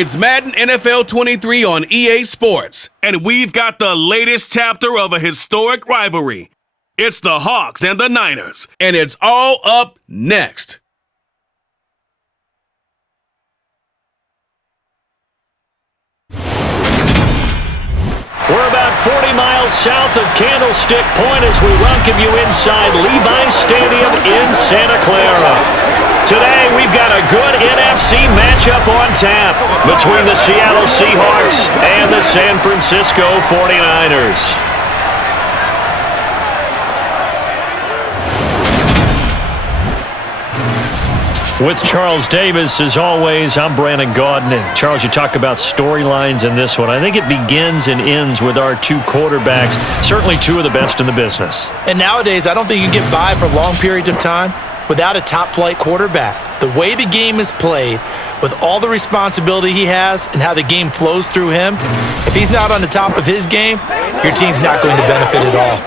It's Madden NFL 23 on EA Sports, and we've got the latest chapter of a historic rivalry. It's the Hawks and the Niners, and it's all up next. We're about 40 miles south of Candlestick Point as we welcome you inside Levi's Stadium in Santa Clara. Today, we've got a good NFC matchup on tap between the Seattle Seahawks and the San Francisco 49ers. With Charles Davis, as always, I'm Brandon Gaudin. And Charles, you talk about storylines in this one. I think it begins and ends with our two quarterbacks, certainly two of the best in the business. And nowadays, I don't think you get by for long periods of time without a top-flight quarterback. The way the game is played, with all the responsibility he has and how the game flows through him, if he's not on the top of his game, your team's not going to benefit at all.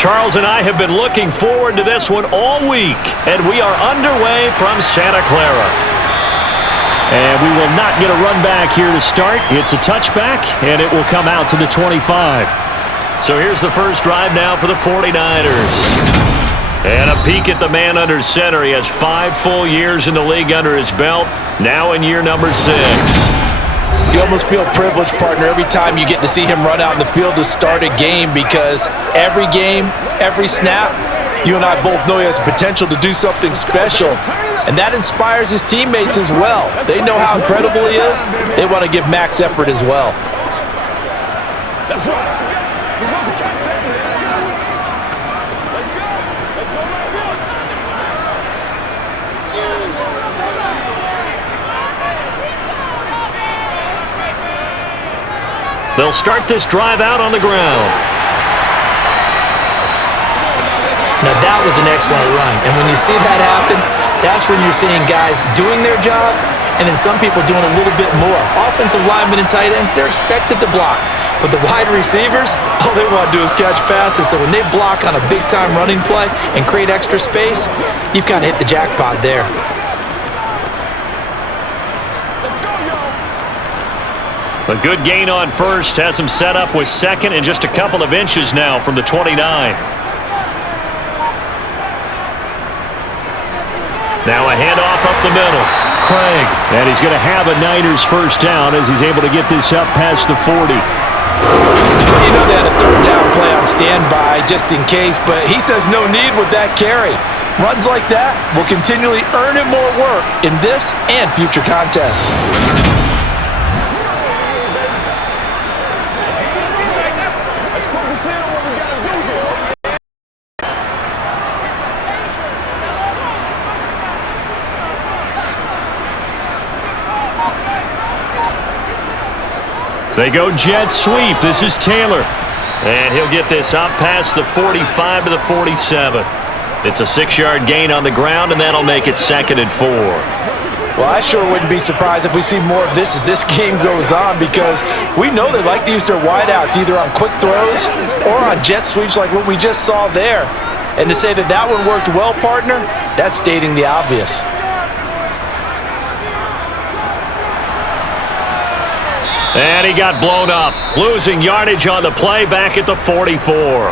Charles and I have been looking forward to this one all week, and we are underway from Santa Clara. And we will not get a run back here to start. It's a touchback, and it will come out to the 25. So here's the first drive now for the 49ers. And a peek at the man under center. He has 5 full years in the league under his belt, now in year number 6. You almost feel privileged, partner, every time you get to see him run out in the field to start a game, because every game, every snap, you and I both know he has potential to do something special. And that inspires his teammates as well. They know how incredible he is. They want to give max effort as well. That's right. They'll start this drive out on the ground. Now that was an excellent run, and when you see that happen, that's when you're seeing guys doing their job, and then some people doing a little bit more. Offensive linemen and tight ends, they're expected to block, but the wide receivers, all they want to do is catch passes, so when they block on a big-time running play and create extra space, you've kind of hit the jackpot there. A good gain on first has him set up with second and just a couple of inches now from the 29. Now a handoff up the middle. Craig. And he's going to have a Niners first down as he's able to get this up past the 40. Well, you know they had a third down play on standby just in case, but he says no need with that carry. Runs like that will continually earn him more work in this and future contests. They go jet sweep. This is Taylor. And he'll get this up past the 45 to the 47. It's a 6-yard gain on the ground, and that'll make it 2nd and 4. Well, I sure wouldn't be surprised if we see more of this as this game goes on, because we know they like to use their wideouts either on quick throws or on jet sweeps like what we just saw there. And to say that that one worked well, partner, that's stating the obvious. And he got blown up, losing yardage on the play back at the 44.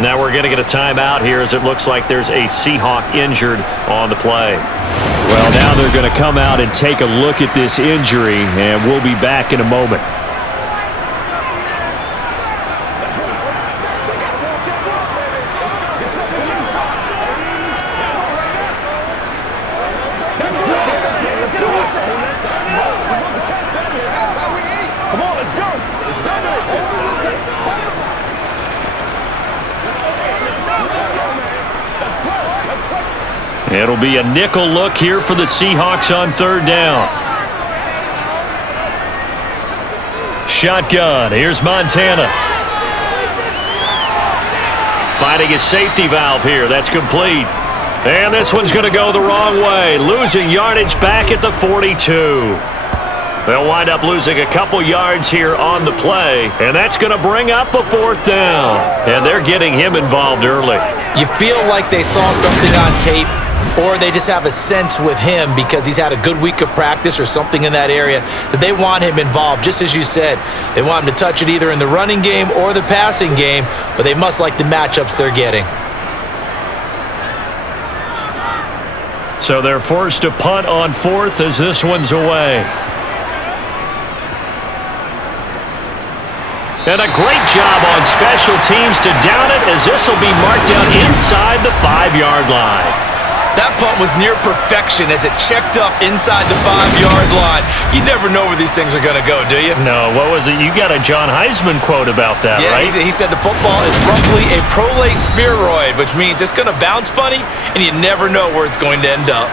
Now we're going to get a timeout here as it looks like there's a Seahawk injured on the play. Well, now they're going to come out and take a look at this injury, and we'll be back in a moment. It'll be a nickel look here for the Seahawks on third down. Shotgun. Here's Montana. Finding a safety valve here. That's complete. And this one's going to go the wrong way. Losing yardage back at the 42. They'll wind up losing a couple yards here on the play, and that's going to bring up a fourth down. And they're getting him involved early. You feel like they saw something on tape, or they just have a sense with him because he's had a good week of practice or something in that area that they want him involved. Just as you said, they want him to touch it either in the running game or the passing game, but they must like the matchups they're getting. So they're forced to punt on fourth as this one's away. And a great job on special teams to down it as this will be marked down inside the 5-yard line. That punt was near perfection as it checked up inside the 5-yard line. You never know where these things are going to go, do you? No, what was it? You got a John Heisman quote about that, right? Yeah, he said the football is roughly a prolate spheroid, which means it's going to bounce funny, and you never know where it's going to end up.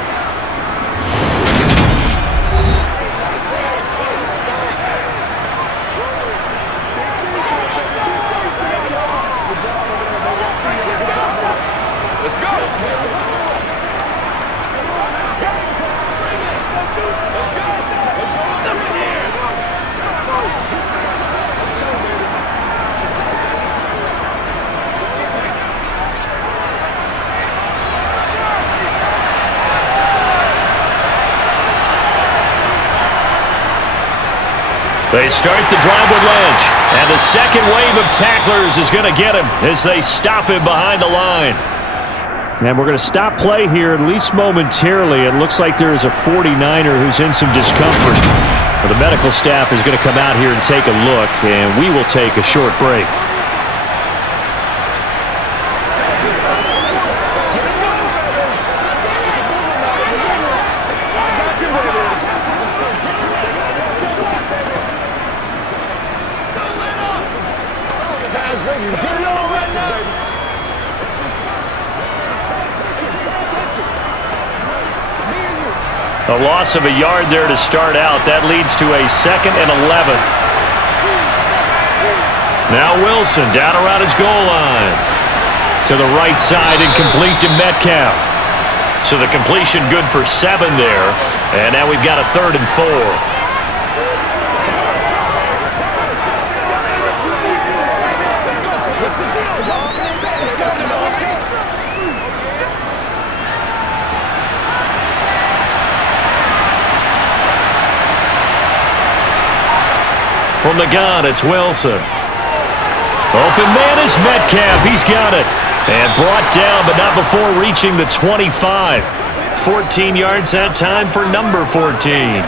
They start the drive with Lynch, and the second wave of tacklers is going to get him as they stop him behind the line. And we're going to stop play here, at least momentarily. It looks like there is a 49er who's in some discomfort. Well, the medical staff is going to come out here and take a look, and we will take a short break. A loss of a yard there to start out. That leads to a 2nd and 11. Now Wilson down around his goal line. To the right side and complete to Metcalf. So the completion good for 7 there. And now we've got a 3rd and 4. From the gun, it's Wilson. Open man is Metcalf. He's got it. And brought down, but not before reaching the 25. 14 yards that time for number 14.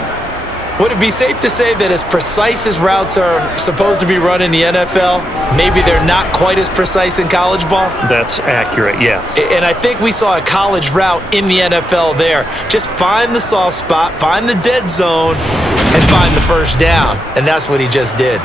Would it be safe to say that as precise as routes are supposed to be run in the NFL, maybe they're not quite as precise in college ball? That's accurate, yeah. And I think we saw a college route in the NFL there. Just find the soft spot, find the dead zone, and find the first down. And that's what he just did.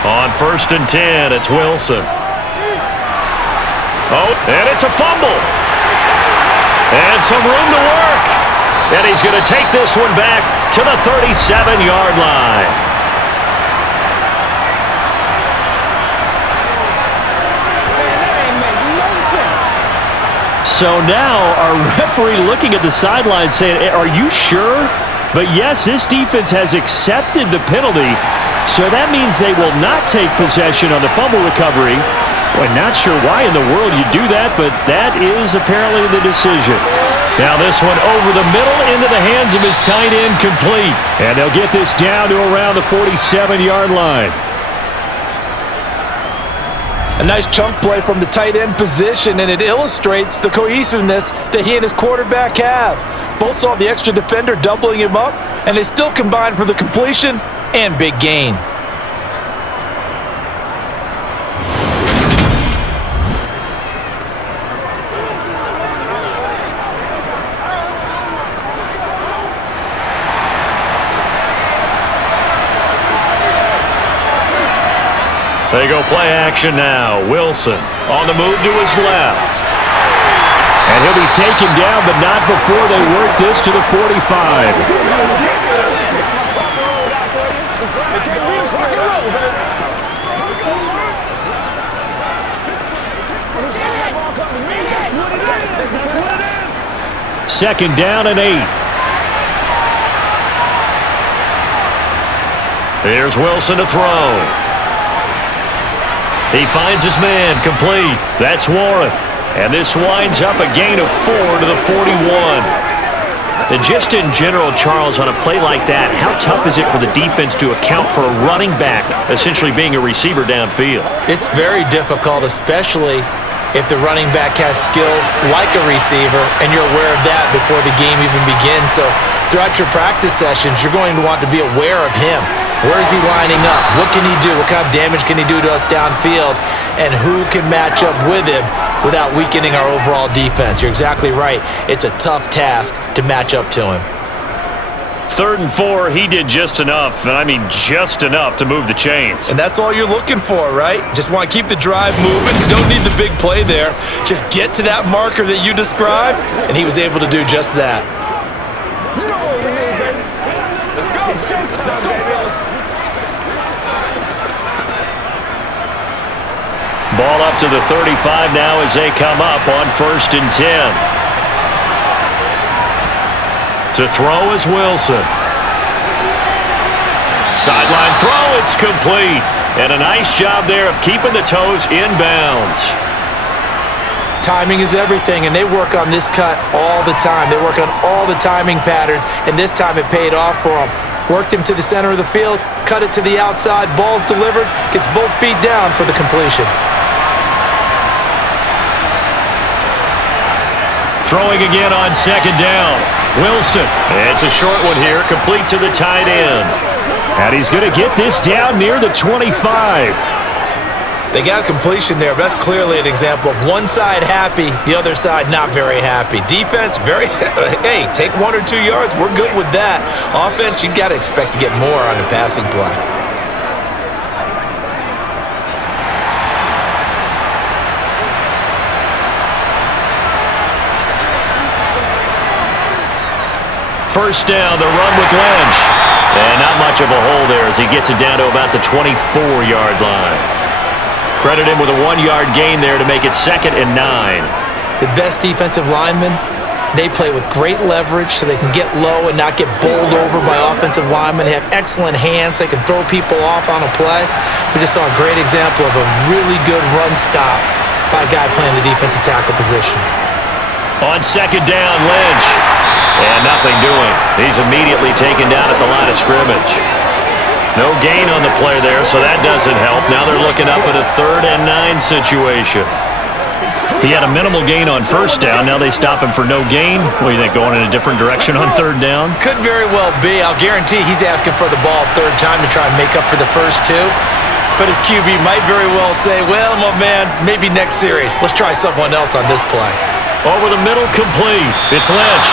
On 1st and 10, it's Wilson. Oh, and it's a fumble. And some room to work. And he's going to take this one back to the 37-yard line. So now our referee looking at the sideline saying, are you sure But yes, this defense has accepted the penalty, so that means they will not take possession on the fumble recovery. Well, not sure why in the world you do that, but that is apparently the decision. Now this one over the middle into the hands of his tight end, complete. And they'll get this down to around the 47-yard line. A nice chunk play from the tight end position, and it illustrates the cohesiveness that he and his quarterback have. Both saw the extra defender doubling him up, and they still combined for the completion and big gain. They go play action now. Wilson on the move to his left. And he'll be taken down, but not before they work this to the 45. Second down and 8. Here's Wilson to throw. He finds his man, complete. That's Warren. And this winds up a gain of 4 to the 41. And just in general, Charles, on a play like that, how tough is it for the defense to account for a running back essentially being a receiver downfield? It's very difficult, especially if the running back has skills like a receiver, and you're aware of that before the game even begins. So throughout your practice sessions, you're going to want to be aware of him. Where is he lining up? What can he do? What kind of damage can he do to us downfield? And who can match up with him without weakening our overall defense? You're exactly right. It's a tough task to match up to him. 3rd and 4, he did just enough, and I mean just enough to move the chains. And that's all you're looking for, right? Just want to keep the drive moving. You don't need the big play there. Just get to that marker that you described, and he was able to do just that. Let's go. Let's go, fellas. Ball up to the 35 now as they come up on 1st and 10. To throw is Wilson. Sideline throw, it's complete. And a nice job there of keeping the toes inbounds. Timing is everything, and they work on this cut all the time. They work on all the timing patterns, and this time it paid off for them. Worked him to the center of the field, cut it to the outside, ball's delivered, gets both feet down for the completion. Throwing again on 2nd down. Wilson. It's a short one here, complete to the tight end. And he's going to get this down near the 25. They got a completion there, but that's clearly an example of one side happy, the other side not very happy. Defense, very, hey, take 1 or 2 yards, we're good with that. Offense, you got to expect to get more on the passing play. First down, the run with Lynch. And not much of a hole there as he gets it down to about the 24-yard line. Credit him with a 1-yard gain there to make it 2nd and 9. The best defensive linemen, they play with great leverage so they can get low and not get bowled over by offensive linemen. They have excellent hands. They can throw people off on a play. We just saw a great example of a really good run stop by a guy playing the defensive tackle position. On 2nd down, Lynch. And nothing doing. He's immediately taken down at the line of scrimmage. No gain on the play there, so that doesn't help. Now they're looking up at a 3rd and 9 situation. He had a minimal gain on 1st down. Now they stop him for no gain. What do you think, going in a different direction on 3rd down? Could very well be. I'll guarantee he's asking for the ball 3rd time to try and make up for the first 2. But his QB might very well say, well, my man, maybe next series. Let's try someone else on this play. Over the middle, complete. It's Lynch.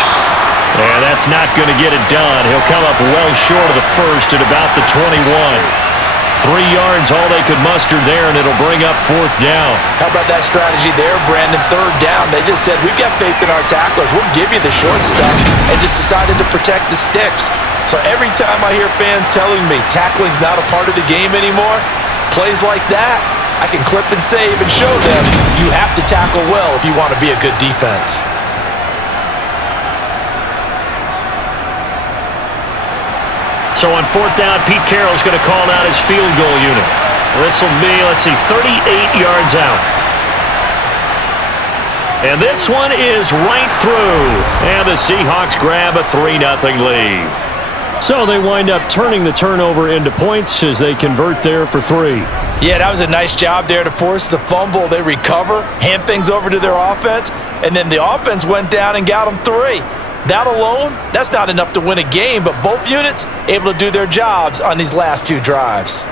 And that's not going to get it done. He'll come up well short of the first at about the 21. 3 yards, all they could muster there, and it'll bring up 4th down. How about that strategy there, Brandon? 3rd down. They just said, we've got faith in our tacklers. We'll give you the short stuff, and just decided to protect the sticks. So every time I hear fans telling me tackling's not a part of the game anymore, plays like that, I can clip and save and show them you have to tackle well if you want to be a good defense. So on fourth down, Pete Carroll's going to call out his field goal unit. This will be, 38 yards out. And this one is right through. And the Seahawks grab a 3-0 lead. So they wind up turning the turnover into points as they convert there for 3. Yeah, that was a nice job there to force the fumble. They recover, hand things over to their offense, and then the offense went down and got them 3. That alone, that's not enough to win a game, but both units able to do their jobs on these last 2 drives.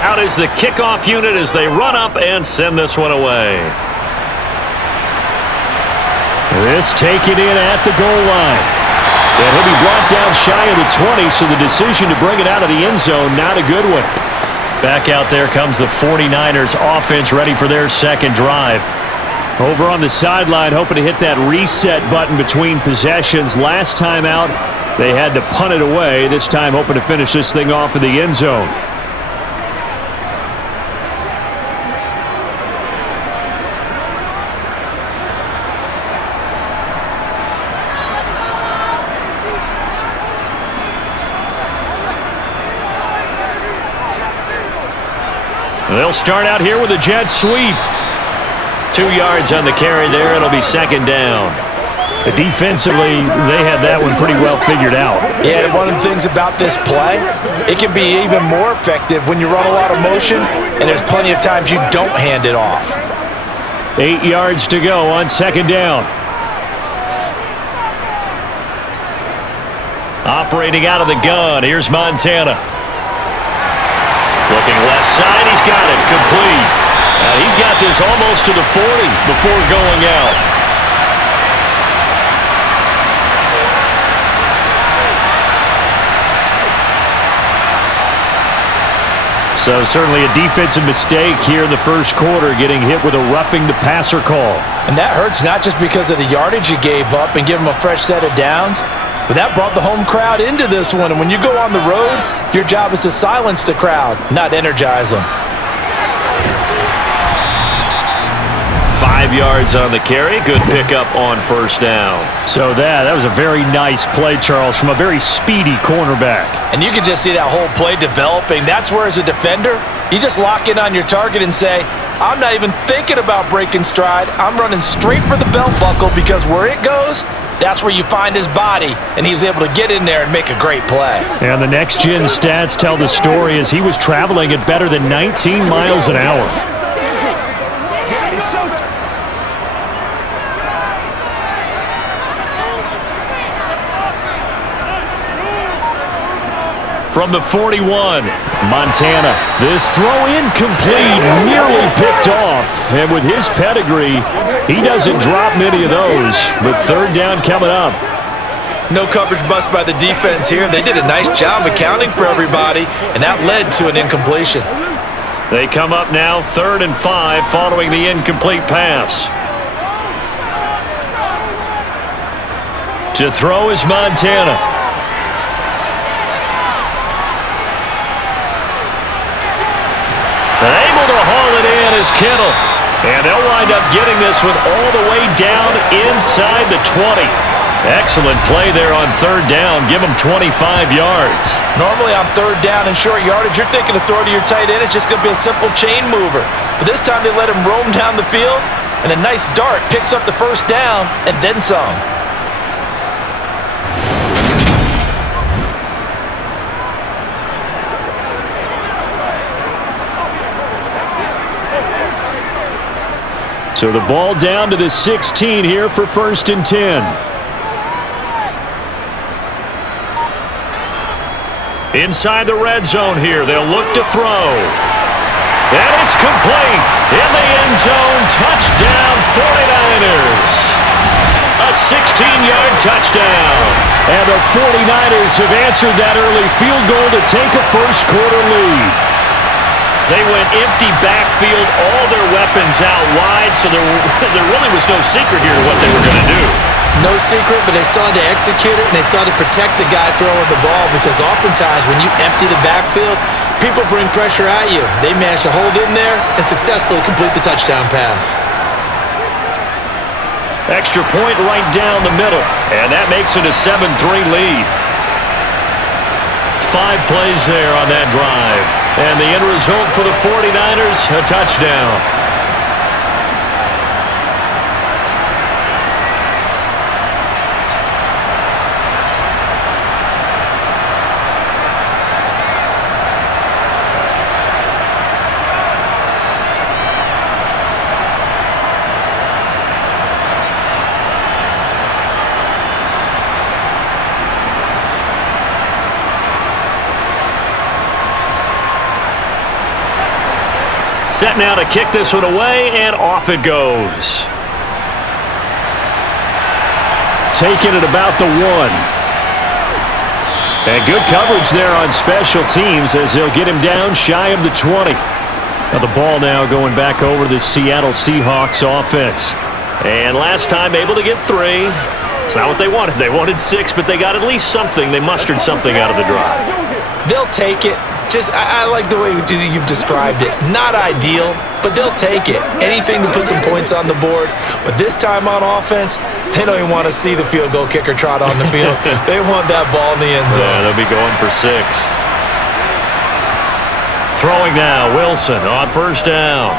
Out is the kickoff unit as they run up and send this one away. This taken in at the goal line. And he'll be brought down shy of the 20, so the decision to bring it out of the end zone, not a good one. Back out there comes the 49ers offense ready for their second drive. Over on the sideline, hoping to hit that reset button between possessions. Last time out, they had to punt it away. This time hoping to finish this thing off in the end zone. They'll start out here with a jet sweep. 2 yards on the carry there. It'll be second down. Defensively, they had that one pretty well figured out. Yeah, one of the things about this play, it can be even more effective when you run a lot of motion and there's plenty of times you don't hand it off. 8 yards to go on second down. Operating out of the gun, here's Montana. Looking left side, he's got it, complete. He's got this almost to the 40 before going out. So certainly a defensive mistake here in the first quarter, getting hit with a roughing the passer call. And that hurts not just because of the yardage you gave up and give them a fresh set of downs, but that brought the home crowd into this one. And when you go on the road, your job is to silence the crowd, not energize them. 5 yards on the carry. Good pickup on first down. So that was a very nice play, Charles, from a very speedy cornerback. And you can just see that whole play developing. That's where, as a defender, you just lock in on your target and say, I'm not even thinking about breaking stride. I'm running straight for the belt buckle, because where it goes, that's where you find his body, and he was able to get in there and make a great play. And the next-gen stats tell the story as he was traveling at better than 19 miles an hour. From the 41, Montana. This throw incomplete, nearly picked off. And with his pedigree, he doesn't drop many of those. But third down coming up. No coverage bust by the defense here. They did a nice job accounting for everybody, and that led to an incompletion. They come up now 3rd and 5 following the incomplete pass. To throw is Montana. Able to haul it in is Kittle. And they'll wind up getting this one all the way down inside the 20. Excellent play there on third down. Give them 25 yards. Normally on third down and short yardage, you're thinking to throw to your tight end. It's just going to be a simple chain mover. But this time they let him roam down the field, and a nice dart picks up the first down and then some. So the ball down to the 16 here for 1st and 10. Inside the red zone here, they'll look to throw. And it's complete. In the end zone, touchdown 49ers. A 16-yard touchdown. And the 49ers have answered that early field goal to take a first quarter lead. They went empty backfield, all their weapons out wide, so there really was no secret here to what they were going to do. No secret, but they still had to execute it, and they still had to protect the guy throwing the ball, because oftentimes when you empty the backfield, people bring pressure at you. They managed to hold in there and successfully complete the touchdown pass. Extra point right down the middle, and that makes it a 7-3 lead. 5 plays there on that drive, and the end result for the 49ers, a touchdown. Set now to kick this one away, and off it goes. Taking it about the 1. And good coverage there on special teams as they'll get him down shy of the 20. Now the ball now going back over to the Seattle Seahawks offense. And last time able to get 3. It's not what they wanted. They wanted 6, but they got at least something. They mustered something out of the drive. They'll take it. I like the way you've described it. Not ideal, but they'll take it. Anything to put some points on the board. But this time on offense, they don't even want to see the field goal kicker trot on the field. They want that ball in the end zone. Yeah, they'll be going for 6. Throwing now, Wilson on first down.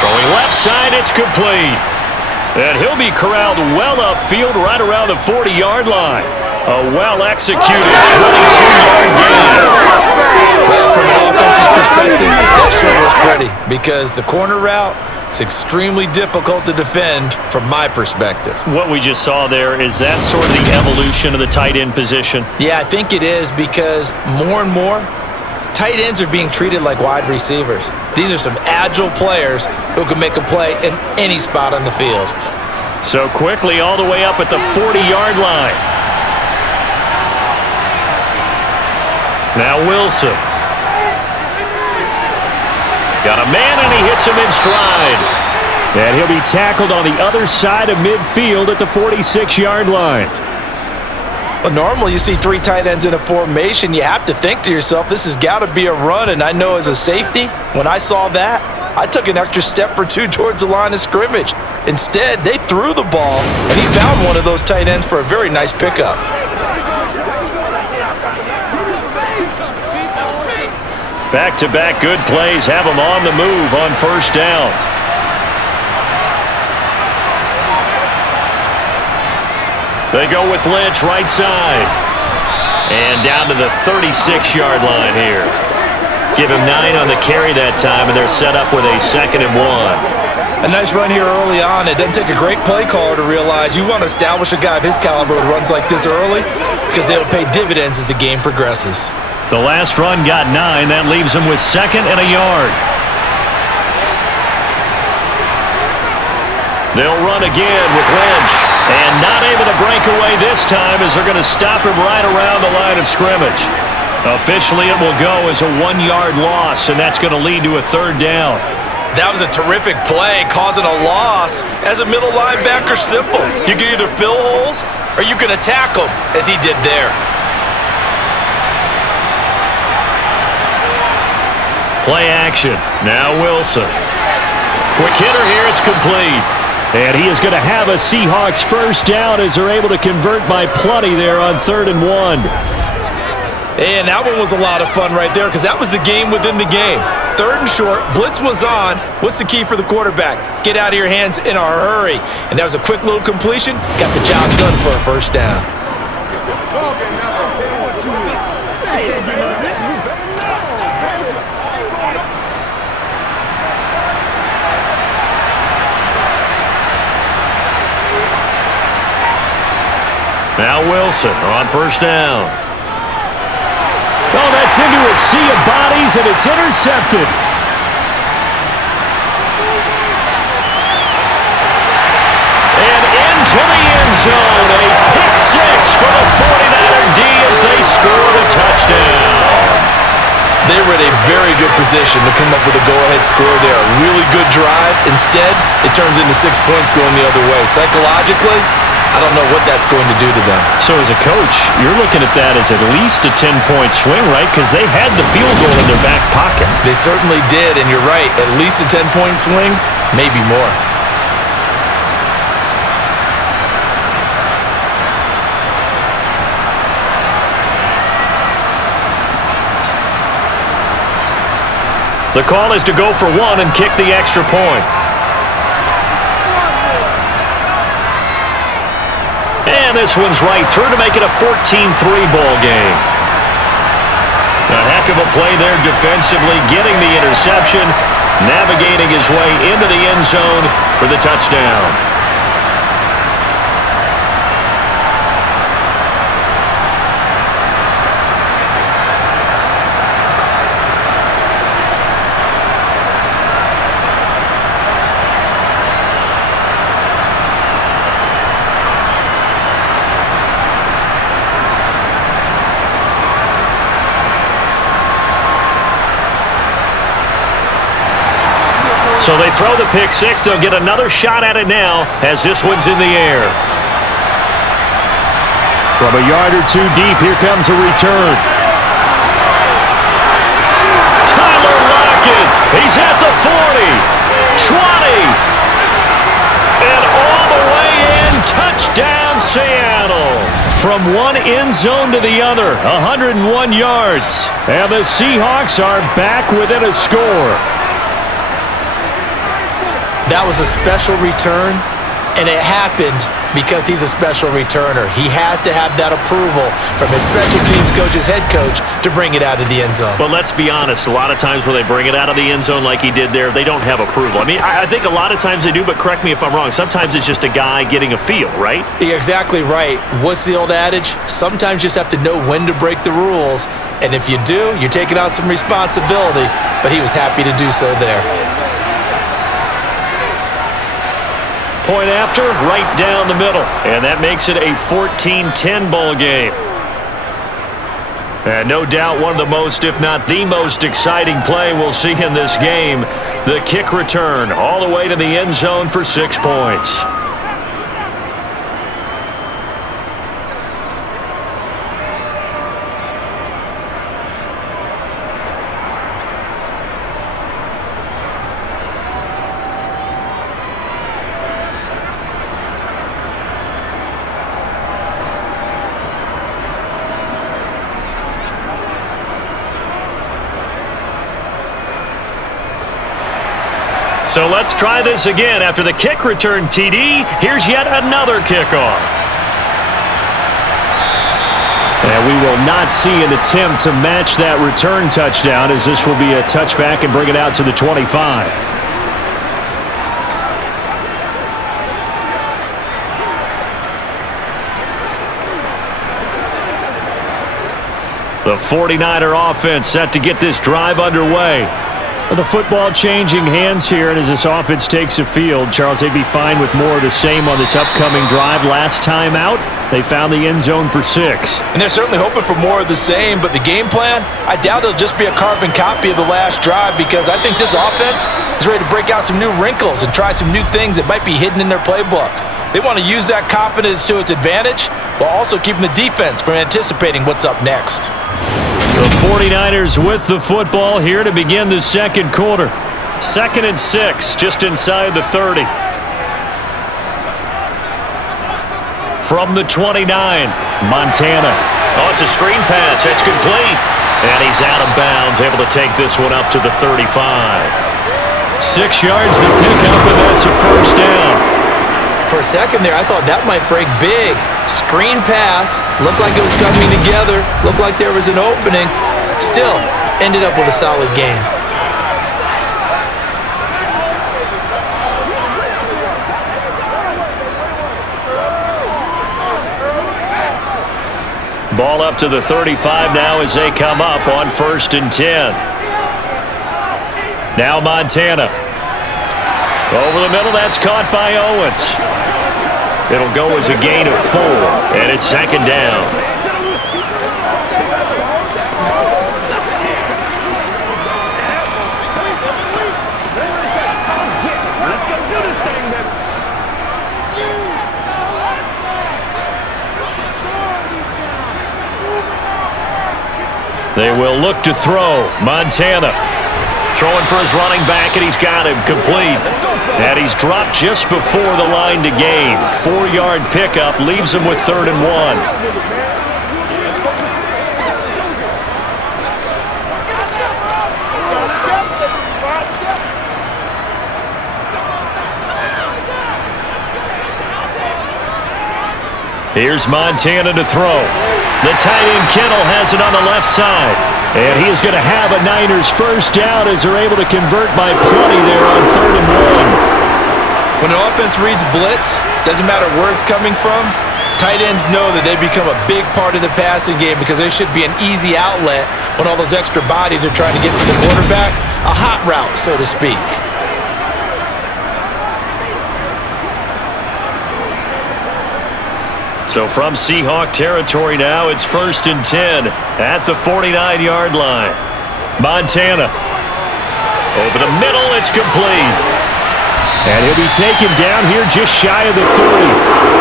Throwing left side, it's complete. And he'll be corralled well upfield right around the 40-yard line. A well-executed 22-yard gain. Well, from an offensive perspective, that sure was pretty, because the corner route is extremely difficult to defend from my perspective. What we just saw there, is that sort of the evolution of the tight end position? Yeah, I think it is, because more and more, tight ends are being treated like wide receivers. These are some agile players who can make a play in any spot on the field. So quickly all the way up at the 40-yard line. Now Wilson. Got a man, and he hits him in stride. And he'll be tackled on the other side of midfield at the 46-yard line. Well, normally you see 3 tight ends in a formation. You have to think to yourself, this has got to be a run. And I know as a safety, when I saw that, I took an extra step or 2 towards the line of scrimmage. Instead, they threw the ball, and he found one of those tight ends for a very nice pickup. Back-to-back good plays have him on the move on first down. They go with Lynch right side. And down to the 36-yard line here. Give him 9 on the carry that time, and they're set up with a 2nd and 1. A nice run here early on. It doesn't take a great play caller to realize you want to establish a guy of his caliber who runs like this early, because they'll pay dividends as the game progresses. The last run got 9. That leaves him with 2nd and a yard. They'll run again with Lynch. And not able to break away this time, as they're going to stop him right around the line of scrimmage. Officially, it will go as a 1-yard loss, and that's going to lead to a 3rd down. That was a terrific play, causing a loss. As a middle linebacker, simple. You can either fill holes or you can attack them, as he did there. Play action. Now Wilson. Quick hitter here. It's complete. And he is going to have a Seahawks first down as they're able to convert by plenty there on 3rd and 1. And that one was a lot of fun right there, because that was the game within the game. 3rd and short. Blitz was on. What's the key for the quarterback? Get out of your hands in a hurry. And that was a quick little completion. Got the job done for a first down. Now Wilson on first down. Oh, that's into a sea of bodies, and it's intercepted. And into the end zone. A pick 6 for the 49er D as they score the touchdown. They were in a very good position to come up with a go-ahead score there. A really good drive. Instead, it turns into 6 points going the other way. Psychologically, I don't know what that's going to do to them. So as a coach, you're looking at that as at least a 10-point swing, right? Because they had the field goal in their back pocket. They certainly did, and you're right. At least a 10-point swing, maybe more. The call is to go for one and kick the extra point. And this one's right through to make it a 14-3 ball game. A heck of a play there defensively, getting the interception, navigating his way into the end zone for the touchdown. So they throw the pick six. They'll get another shot at it now as this one's in the air. From a yard or two deep, here comes a return. Tyler Lockett. He's at the 40, 20, and all the way in. Touchdown, Seattle. From one end zone to the other, 101 yards. And the Seahawks are back within a score. That was a special return, and it happened because he's a special returner. He has to have that approval from his special teams coach's head coach to bring it out of the end zone. But let's be honest, a lot of times when they bring it out of the end zone like he did there, they don't have approval. I mean, I think a lot of times they do, but correct me if I'm wrong. Sometimes it's just a guy getting a feel, right? You're exactly right. What's the old adage? Sometimes you just have to know when to break the rules, and if you do, you're taking on some responsibility, but he was happy to do so there. Point after, right down the middle. And that makes it a 14-10 ball game. And no doubt one of the most, if not the most exciting play we'll see in this game. The kick return all the way to the end zone for 6 points. So let's try this again. After the kick return TD, here's yet another kickoff. And we will not see an attempt to match that return touchdown, as this will be a touchback and bring it out to the 25. The 49er offense set to get this drive underway. The football changing hands here, and as this offense takes the field, Charles, they'd be fine with more of the same on this upcoming drive. Last time out, they found the end zone for 6. And they're certainly hoping for more of the same, but the game plan, I doubt it'll just be a carbon copy of the last drive, because I think this offense is ready to break out some new wrinkles and try some new things that might be hidden in their playbook. They want to use that confidence to its advantage while also keeping the defense from anticipating what's up next. The 49ers with the football here to begin the second quarter. 2nd and 6, just inside the 30. From the 29, Montana. Oh, it's a screen pass. That's complete. And he's out of bounds, able to take this one up to the 35. 6 yards to pick up, and that's a first down. For a second there, I thought that might break big. Screen pass. Looked like it was coming together. Looked like there was an opening. Still, ended up with a solid game. Ball up to the 35 now as they come up on 1st and 10. Now Montana. Over the middle, that's caught by Owens. It'll go as a gain of 4, and it's 2nd down. And we'll look to throw. Montana throwing for his running back, and he's got him complete. And he's dropped just before the line to gain. 4-yard pickup leaves him with 3rd and 1. Here's Montana to throw. The tight end Kittle has it on the left side. And he is going to have a Niners first down as they're able to convert by plenty there on 3rd and 1. When an offense reads blitz, doesn't matter where it's coming from, tight ends know that they become a big part of the passing game because there should be an easy outlet when all those extra bodies are trying to get to the quarterback. A hot route, so to speak. So from Seahawk territory now, it's 1st and 10 at the 49-yard line. Montana over the middle, it's complete. And he'll be taken down here just shy of the 30.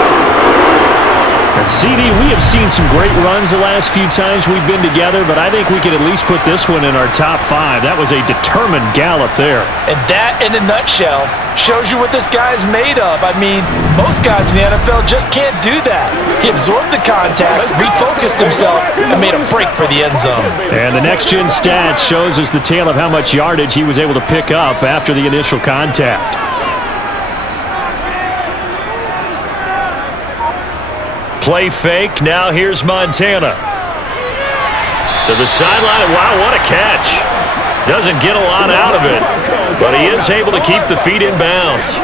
And CD, we have seen some great runs the last few times we've been together, but I think we can at least put this one in our top 5. That was a determined gallop there. And that, in a nutshell, shows you what this guy's made of. I mean, most guys in the NFL just can't do that. He absorbed the contact, refocused himself, and made a break for the end zone. And the next-gen stats shows us the tale of how much yardage he was able to pick up after the initial contact. Play fake. Now here's Montana. To the sideline. Wow, what a catch. Doesn't get a lot out of it, but he is able to keep the feet in bounds.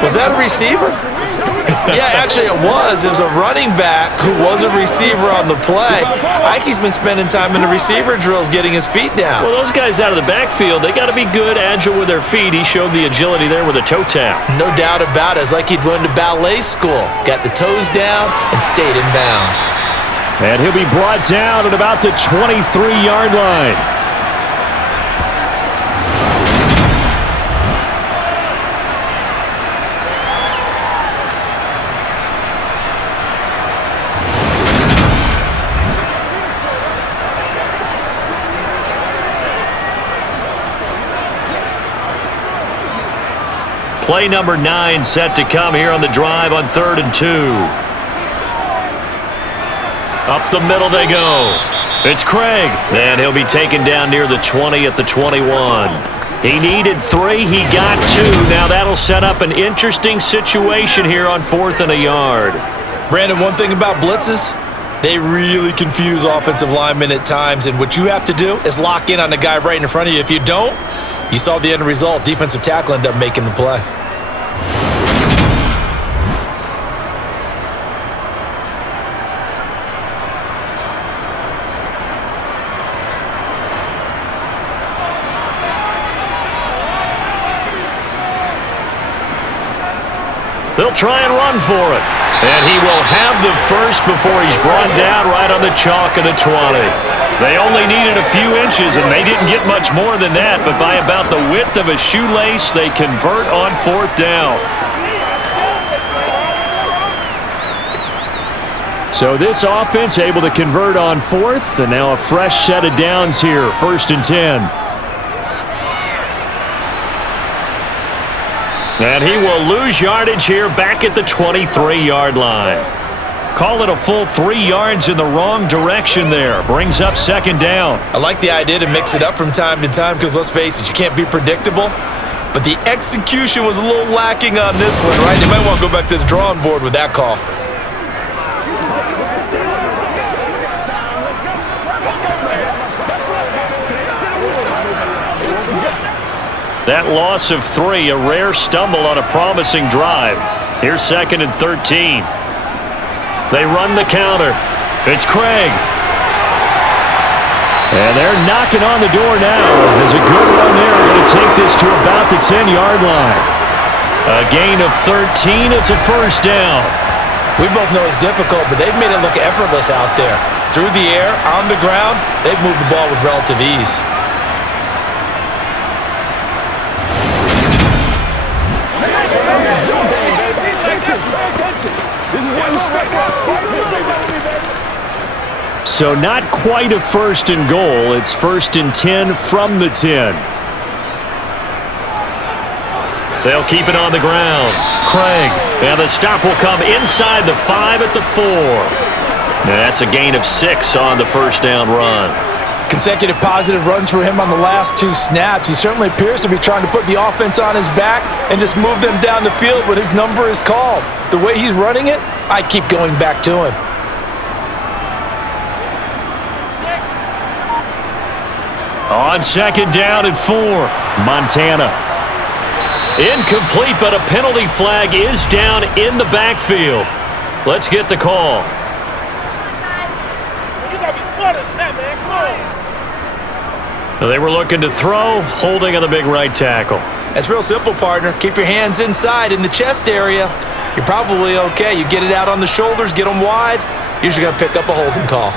Was that a receiver? Yeah, actually it was. It was a running back who was a receiver on the play. Ike's been spending time in the receiver drills getting his feet down. Well, those guys out of the backfield, they got to be good, agile with their feet. He showed the agility there with a toe tap. No doubt about it. It's like he'd went to ballet school. Got the toes down and stayed in bounds. And he'll be brought down at about the 23-yard line. Play number 9 set to come here on the drive on 3rd and 2. Up the middle they go. It's Craig. And he'll be taken down near the 20 at the 21. He needed 3. He got 2. Now that'll set up an interesting situation here on 4th and a yard. Brandon, one thing about blitzes, they really confuse offensive linemen at times. And what you have to do is lock in on the guy right in front of you. If you don't, you saw the end result. Defensive tackle ended up making the play. They'll try and run for it. And he will have the first before he's brought down right on the chalk of the 20. They only needed a few inches, and they didn't get much more than that, but by about the width of a shoelace, they convert on 4th down. So this offense able to convert on 4th, and now a fresh set of downs here, 1st and 10. And he will lose yardage here back at the 23-yard line. Call it a full 3 yards in the wrong direction there. Brings up 2nd down. I like the idea to mix it up from time to time because, let's face it, you can't be predictable. But the execution was a little lacking on this one, right? They might want to go back to the drawing board with that call. That loss of 3, a rare stumble on a promising drive. Here's 2nd and 13. They run the counter. It's Craig. And they're knocking on the door now. There's a good run there. Going to take this to about the 10-yard line. A gain of 13. It's a first down. We both know it's difficult, but they've made it look effortless out there. Through the air, on the ground, they've moved the ball with relative ease. So not quite a 1st and goal. It's 1st and 10 from the 10. They'll keep it on the ground. Craig. And the stop will come inside the 5 at the 4. That's a gain of 6 on the 1st down run. Consecutive positive runs for him on the last 2 snaps. He certainly appears to be trying to put the offense on his back and just move them down the field when his number is called. The way he's running it, I keep going back to him. On 2nd down and 4, Montana. Incomplete, but a penalty flag is down in the backfield. Let's get the call. You gotta be smarter than that, man. Come on. They were looking to throw, holding on the big right tackle. That's real simple, partner. Keep your hands inside in the chest area. You're probably okay. You get it out on the shoulders, get them wide. Usually going to pick up a holding call.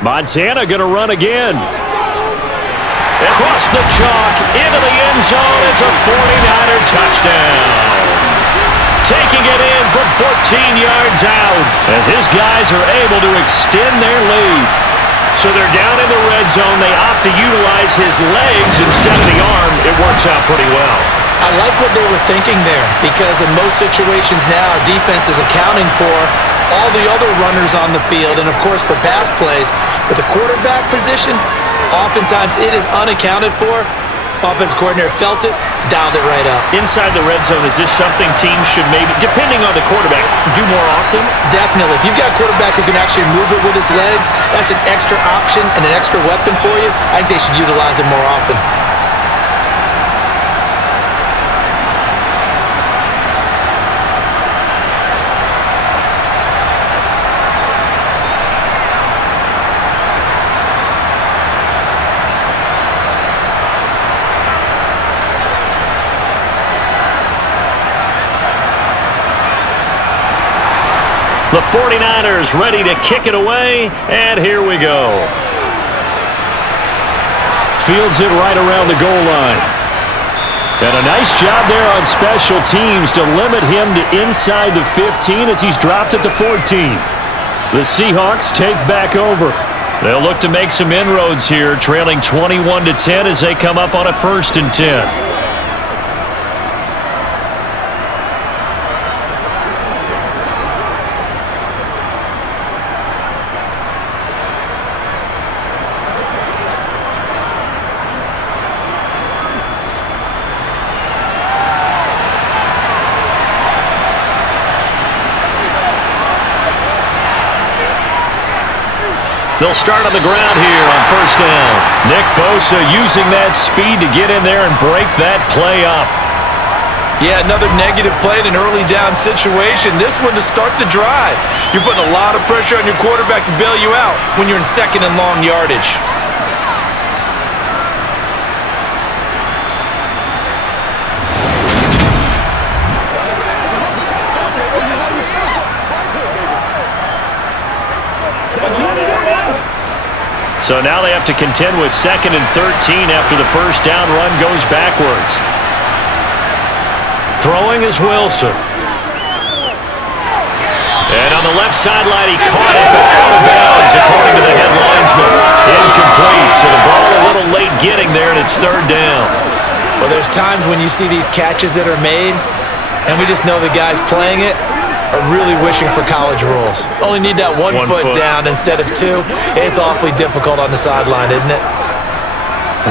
Montana going to run again. Across the chalk, into the end zone. It's a 49er touchdown. Taking it in from 14 yards out as his guys are able to extend their lead. So they're down in the red zone. They opt to utilize his legs instead of the arm. It works out pretty well. I like what they were thinking there because in most situations now, defense is accounting for all the other runners on the field and, of course, for pass plays. But the quarterback position, oftentimes it is unaccounted for. Offense coordinator felt it, dialed it right up. Inside the red zone, is this something teams should maybe, depending on the quarterback, do more often? Definitely. If you've got a quarterback who can actually move it with his legs, that's an extra option and an extra weapon for you. I think they should utilize it more often. The 49ers ready to kick it away, and here we go. Fields it right around the goal line. And a nice job there on special teams to limit him to inside the 15 as he's dropped at the 14. The Seahawks take back over. They'll look to make some inroads here, trailing 21-10 as they come up on a 1st and 10. They'll start on the ground here on 1st down. Nick Bosa using that speed to get in there and break that play up. Yeah, another negative play in an early down situation. This one to start the drive. You're putting a lot of pressure on your quarterback to bail you out when you're in 2nd and long yardage. So now they have to contend with 2nd and 13 after the 1st down run goes backwards. Throwing is Wilson. And on the left sideline, he caught it, but out of bounds, according to the head linesman. Incomplete, so the ball a little late getting there, and it's 3rd down. Well, there's times when you see these catches that are made, and we just know the guys playing it are really wishing for college rules. Only need that one foot down instead of 2. It's awfully difficult on the sideline, isn't it?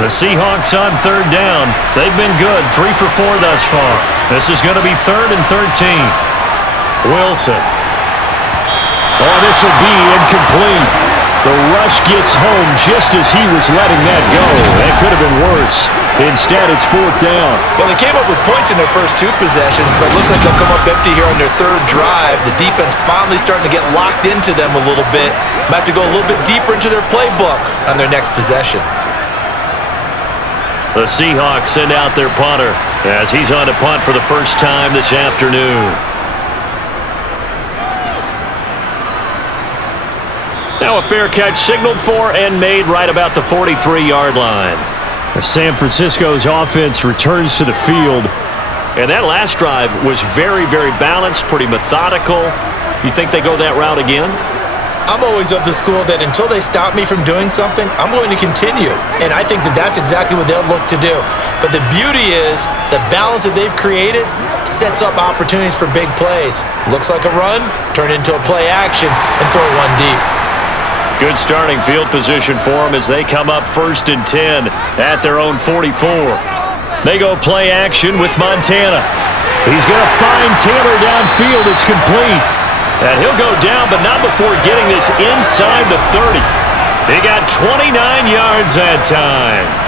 The Seahawks on 3rd down. They've been good, 3 for 4 thus far. This is going to be 3rd and 13. Wilson. Oh, this will be incomplete. The rush gets home just as he was letting that go. That could have been worse. Instead, it's 4th down. Well, they came up with points in their first 2 possessions, but it looks like they'll come up empty here on their 3rd drive. The defense finally starting to get locked into them a little bit. Might have to go a little bit deeper into their playbook on their next possession. The Seahawks send out their punter as he's on to punt for the first time this afternoon. Now a fair catch signaled for and made right about the 43-yard line. San Francisco's offense returns to the field. And that last drive was very, very balanced, pretty methodical. You think they go that route again? I'm always of the school that until they stop me from doing something, I'm going to continue. And I think that that's exactly what they'll look to do. But the beauty is the balance that they've created sets up opportunities for big plays. Looks like a run, turn into a play action, and throw one deep. Good starting field position for them as they come up 1st and 10 at their own 44. They go play action with Montana. He's going to find Taylor downfield. It's complete. And he'll go down, but not before getting this inside the 30. They got 29 yards that time.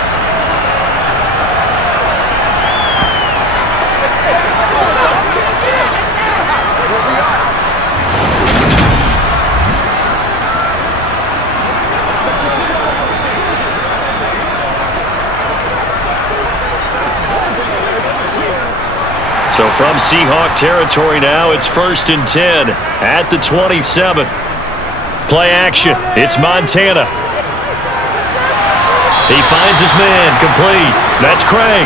So from Seahawk territory now, it's 1st and 10 at the 27. Play action. It's Montana. He finds his man, complete. That's Craig.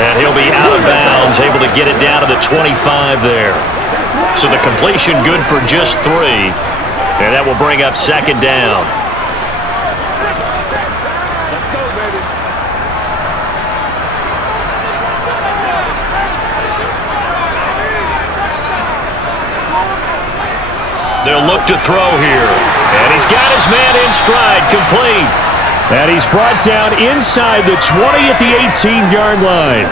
And he'll be out of bounds, able to get it down to the 25 there. So the completion good for just 3. And that will bring up 2nd down. They'll look to throw here. And he's got his man in stride, complete. And he's brought down inside the 20 at the 18-yard line.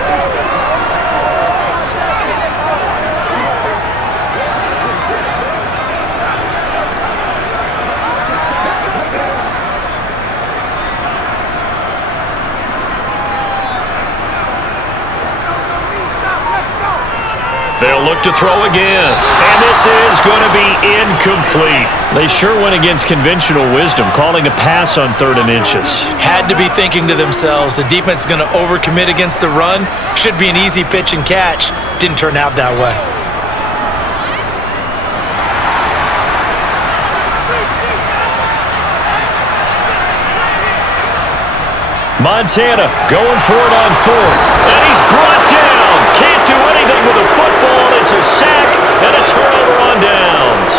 They'll look to throw again. And this is going to be incomplete. They sure went against conventional wisdom, calling a pass on 3rd and inches. Had to be thinking to themselves, the defense is going to overcommit against the run. Should be an easy pitch and catch. Didn't turn out that way. Montana going for it on 4th. And he's brought down. Can't do anything with the football. It's a sack and a turnover on downs.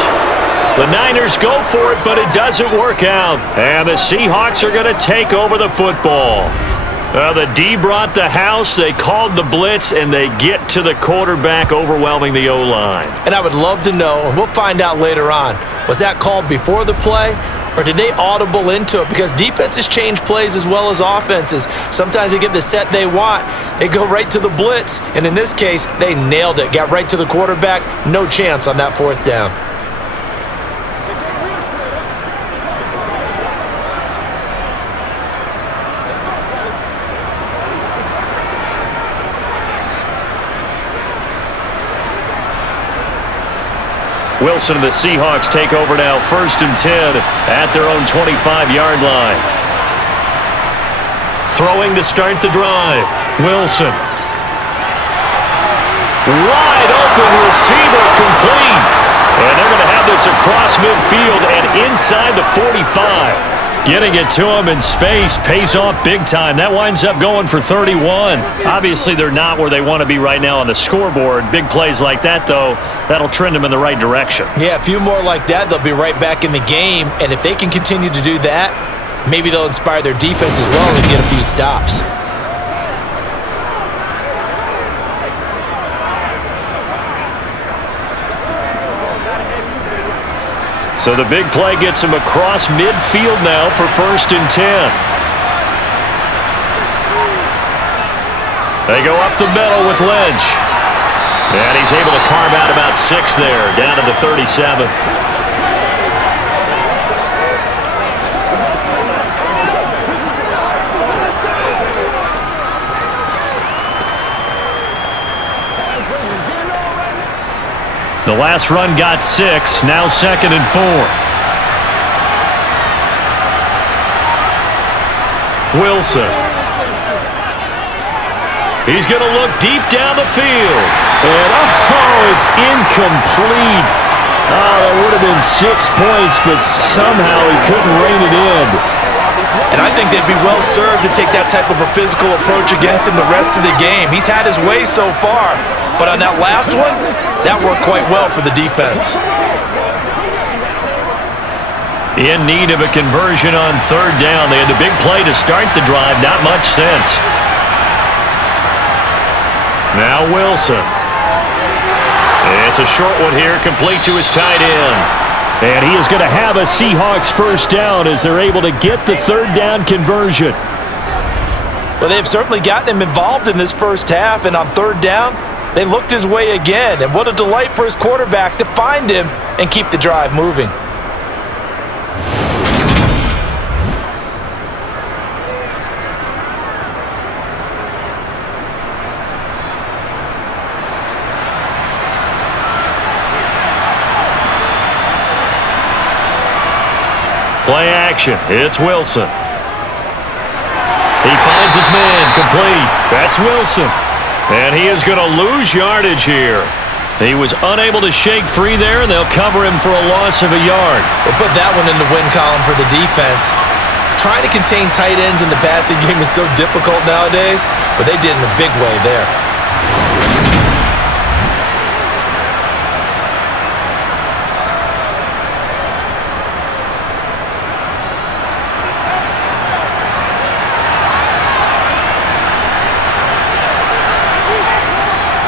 The Niners go for it, but it doesn't work out. And the Seahawks are going to take over the football. The D brought the house. They called the blitz, and they get to the quarterback, overwhelming the O-line. And I would love to know, and we'll find out later on, was that called before the play? Or did they audible into it? Because defenses change plays as well as offenses. Sometimes they get the set they want. They go right to the blitz. And in this case, they nailed it. Got right to the quarterback. No chance on that 4th down. Wilson and the Seahawks take over now, 1st and 10 at their own 25-yard line. Throwing to start the drive. Wilson. Wide open receiver, complete. And they're going to have this across midfield and inside the 45. Getting it to him in space pays off big time. That winds up going for 31. Obviously, they're not where they want to be right now on the scoreboard. Big plays like that, though, that'll trend them in the right direction. Yeah, a few more like that, they'll be right back in the game. And if they can continue to do that, maybe they'll inspire their defense as well and get a few stops. So the big play gets him across midfield now for 1st and 10. They go up the middle with Lynch. And he's able to carve out about 6 there, down to the 37. The last run got 6, now 2nd and 4. Wilson. He's going to look deep down the field. And, it's incomplete. That would have been 6 points, but somehow he couldn't rein it in. And I think they'd be well served to take that type of a physical approach against him the rest of the game. He's had his way so far, but on that last one, that worked quite well for the defense. In need of a conversion on third down. They had the big play to start the drive. Not much sense. Now Wilson. It's a short one here, complete to his tight end. And he is going to have a Seahawks first down as they're able to get the third down conversion. Well, they've certainly gotten him involved in this first half, and on third down, they looked his way again. And what a delight for his quarterback to find him and keep the drive moving. Play action. It's Wilson. He finds his man, complete. That's Wilson. And he is going to lose yardage here. He was unable to shake free there, and they'll cover him for a loss of a yard. They put that one in the win column for the defense. Trying to contain tight ends in the passing game is so difficult nowadays, but they did in a big way there.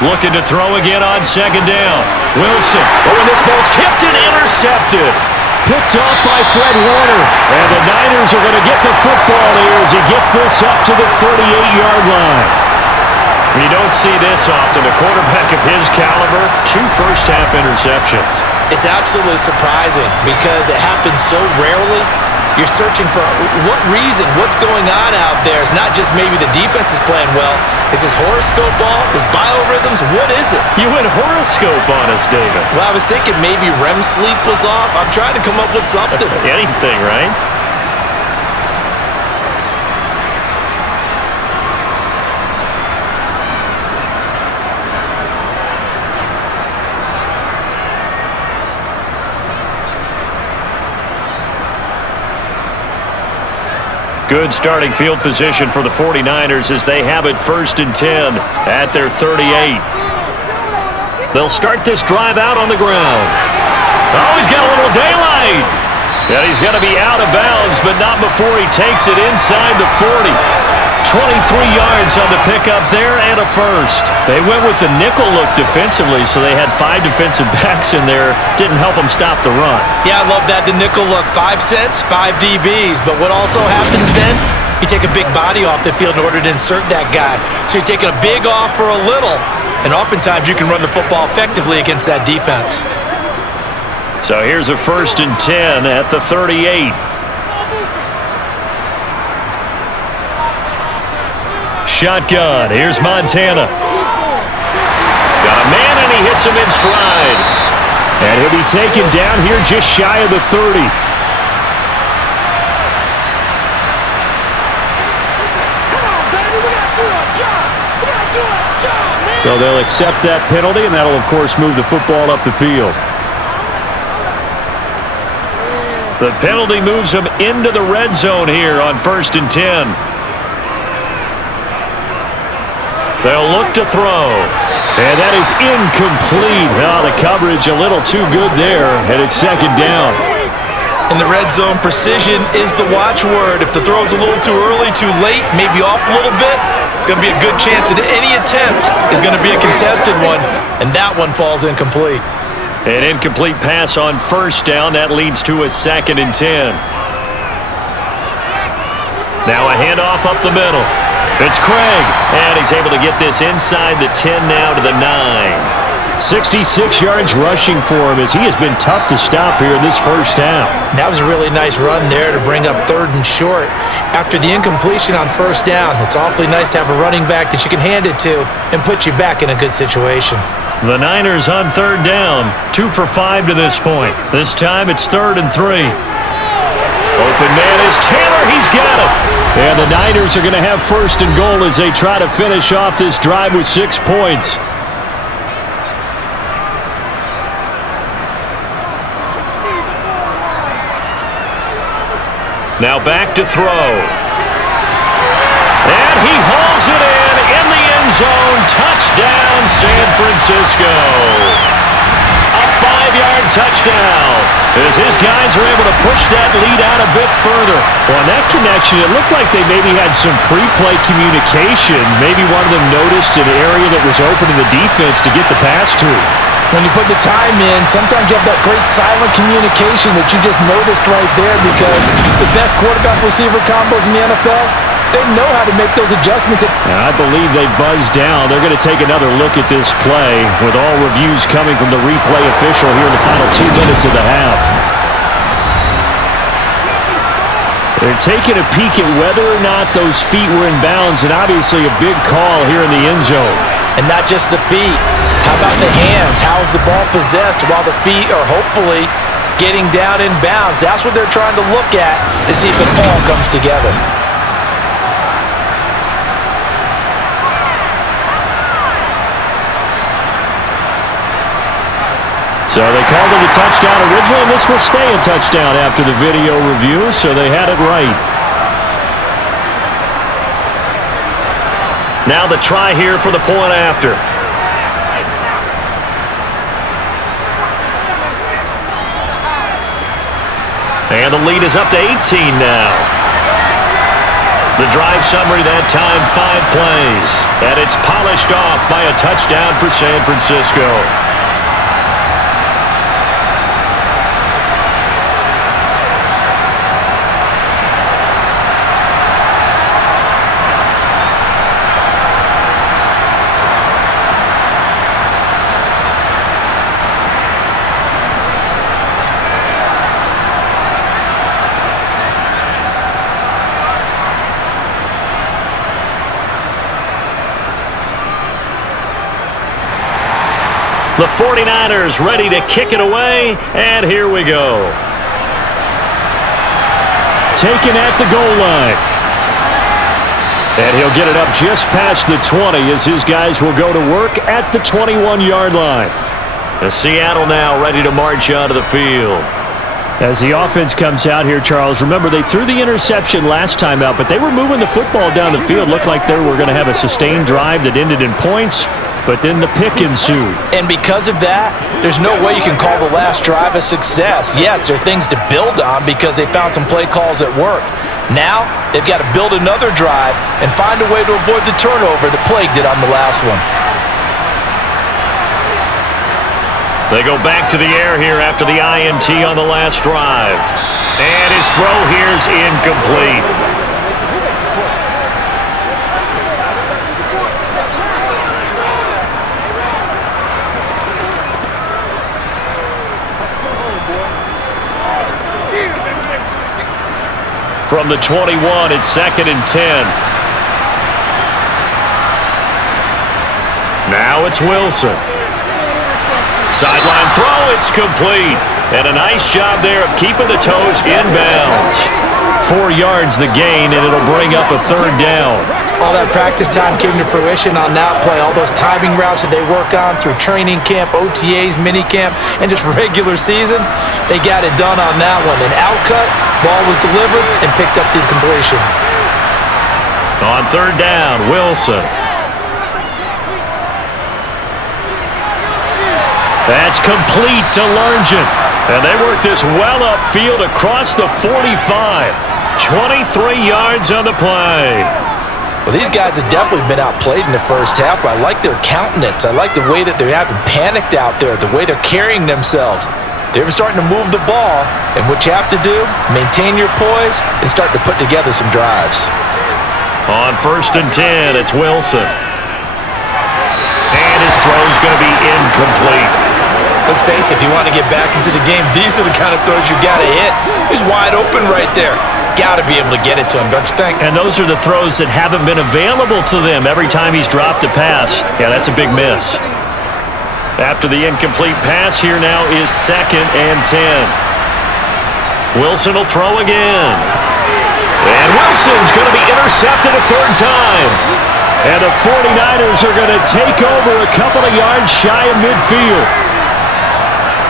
Looking to throw again on second down. Wilson. Oh, and this ball's tipped and intercepted. Picked off by Fred Warner. And the Niners are going to get the football here as he gets this up to the 38-yard line. You don't see this often. A quarterback of his caliber, 2 first-half interceptions. It's absolutely surprising because it happens so rarely. You're searching for what reason, what's going on out there. It's not just maybe the defense is playing well. Is his horoscope off? His biorhythms? What is it? You went horoscope on us, David. Well, I was thinking maybe REM sleep was off. I'm trying to come up with something. Anything, right? Good starting field position for the 49ers as they have it 1st and 10 at their 38. They'll start this drive out on the ground. Oh, he's got a little daylight. Yeah, he's got to be out of bounds, but not before he takes it inside the 40. 23 yards on the pickup there and a first. They went with the nickel look defensively, so they had 5 defensive backs in there. Didn't help them stop the run. Yeah, I love that, the nickel look. 5 cents, 5 DBs. But what also happens then, you take a big body off the field in order to insert that guy. So you're taking a big off for a little. And oftentimes you can run the football effectively against that defense. So here's a 1st and 10 at the 38. Shotgun. Here's Montana. Got a man, and he hits him in stride. And he'll be taken down here just shy of the 30. So they'll accept that penalty, and that'll, of course, move the football up the field. The penalty moves them into the red zone here on 1st and 10. They'll look to throw. And that is incomplete. Oh, the coverage a little too good there, and it's 2nd down. In the red zone, precision is the watchword. If the throw's a little too early, too late, maybe off a little bit, going to be a good chance that any attempt is going to be a contested one, and that one falls incomplete. An incomplete pass on 1st down. That leads to a 2nd and 10. Now a handoff up the middle. It's Craig, and he's able to get this inside the 10 now to the 9. 66 yards rushing for him as he has been tough to stop here in this first half. That was a really nice run there to bring up 3rd and short. After the incompletion on 1st down, it's awfully nice to have a running back that you can hand it to and put you back in a good situation. The Niners on 3rd down, 2 for 5 to this point. This time it's 3rd and 3. Open man is Taylor. He's got it. And the Niners are going to have 1st and goal as they try to finish off this drive with 6 points. Now back to throw. And he hauls it in the end zone. Touchdown, San Francisco. A 5-yard touchdown as his guys are able to push that lead out a bit further. Well, on that connection, it looked like they maybe had some pre-play communication. Maybe one of them noticed an area that was open in the defense to get the pass to. When you put the time in, sometimes you have that great silent communication that you just noticed right there, because the best quarterback-receiver combos in the NFL, they know how to make those adjustments. I believe they buzzed down. They're going to take another look at this play, with all reviews coming from the replay official here in the final 2 minutes of the half. They're taking a peek at whether or not those feet were in bounds, and obviously a big call here in the end zone. And not just the feet. How about the hands? How's the ball possessed while the feet are hopefully getting down in bounds? That's what they're trying to look at to see if it all comes together. So they called it a touchdown originally, and this will stay a touchdown after the video review, so they had it right. Now the try here for the point after. And the lead is up to 18 now. The drive summary that time, 5 plays. And it's polished off by a touchdown for San Francisco. The 49ers ready to kick it away, and here we go. Taken at the goal line. And he'll get it up just past the 20 as his guys will go to work at the 21-yard line. The Seattle now ready to march onto the field. As the offense comes out here, Charles, remember they threw the interception last time out, but they were moving the football down the field. Looked like they were going to have a sustained drive that ended in points. But then the pick ensued. And because of that, there's no way you can call the last drive a success. Yes, there are things to build on because they found some play calls at work. Now, they've got to build another drive and find a way to avoid the turnover that plagued it on the last one. They go back to the air here after the INT on the last drive. And his throw here is incomplete. From the 21, it's 2nd and 10. Now it's Wilson. Sideline throw, it's complete. And a nice job there of keeping the toes in bounds. 4 yards the gain, and it'll bring up a 3rd down. All that practice time came to fruition on that play. All those timing routes that they work on through training camp, OTAs, minicamp, and just regular season, they got it done on that one. An outcut, ball was delivered, and picked up the completion. On 3rd down, Wilson. That's complete to Largent. And they work this well upfield across the 45. 23 yards on the play. Well, these guys have definitely been outplayed in the first half, but I like their countenance. I like the way that they're having panicked out there, the way they're carrying themselves. They're starting to move the ball, and what you have to do, maintain your poise and start to put together some drives. On 1st and 10, it's Wilson. And his throw's going to be incomplete. Let's face it, if you want to get back into the game, these are the kind of throws you got to hit. He's wide open right there. Got to be able to get it to him, don't you think? And those are the throws that haven't been available to them every time he's dropped a pass. Yeah, that's a big miss. After the incomplete pass, here now is 2nd and 10. Wilson will throw again. And Wilson's going to be intercepted a 3rd time. And the 49ers are going to take over a couple of yards shy of midfield.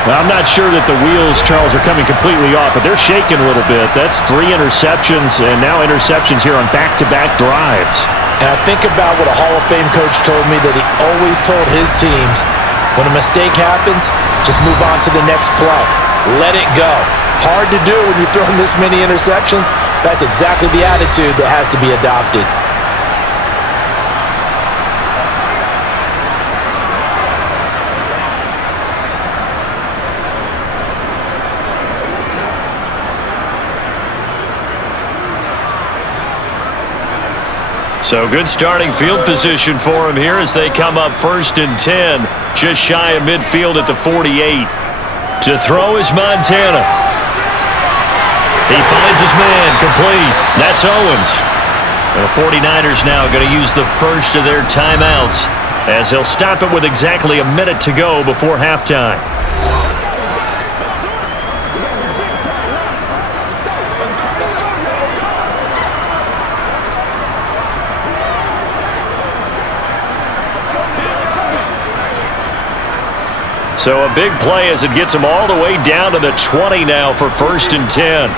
Now, I'm not sure that the wheels, Charles, are coming completely off, but they're shaking a little bit. That's 3 interceptions, and now interceptions here on back-to-back drives. And I think about what a Hall of Fame coach told me, that he always told his teams, When a mistake happens, just move on to the next play. Let it go. Hard to do when you've thrown this many interceptions. That's exactly the attitude that has to be adopted. So good starting field position for him here as they come up 1st and 10, just shy of midfield at the 48. To throw is Montana. He finds his man, complete. That's Owens. The 49ers now going to use the first of their timeouts as he'll stop it with exactly a minute to go before halftime. So a big play as it gets him all the way down to the 20 now for 1st and 10.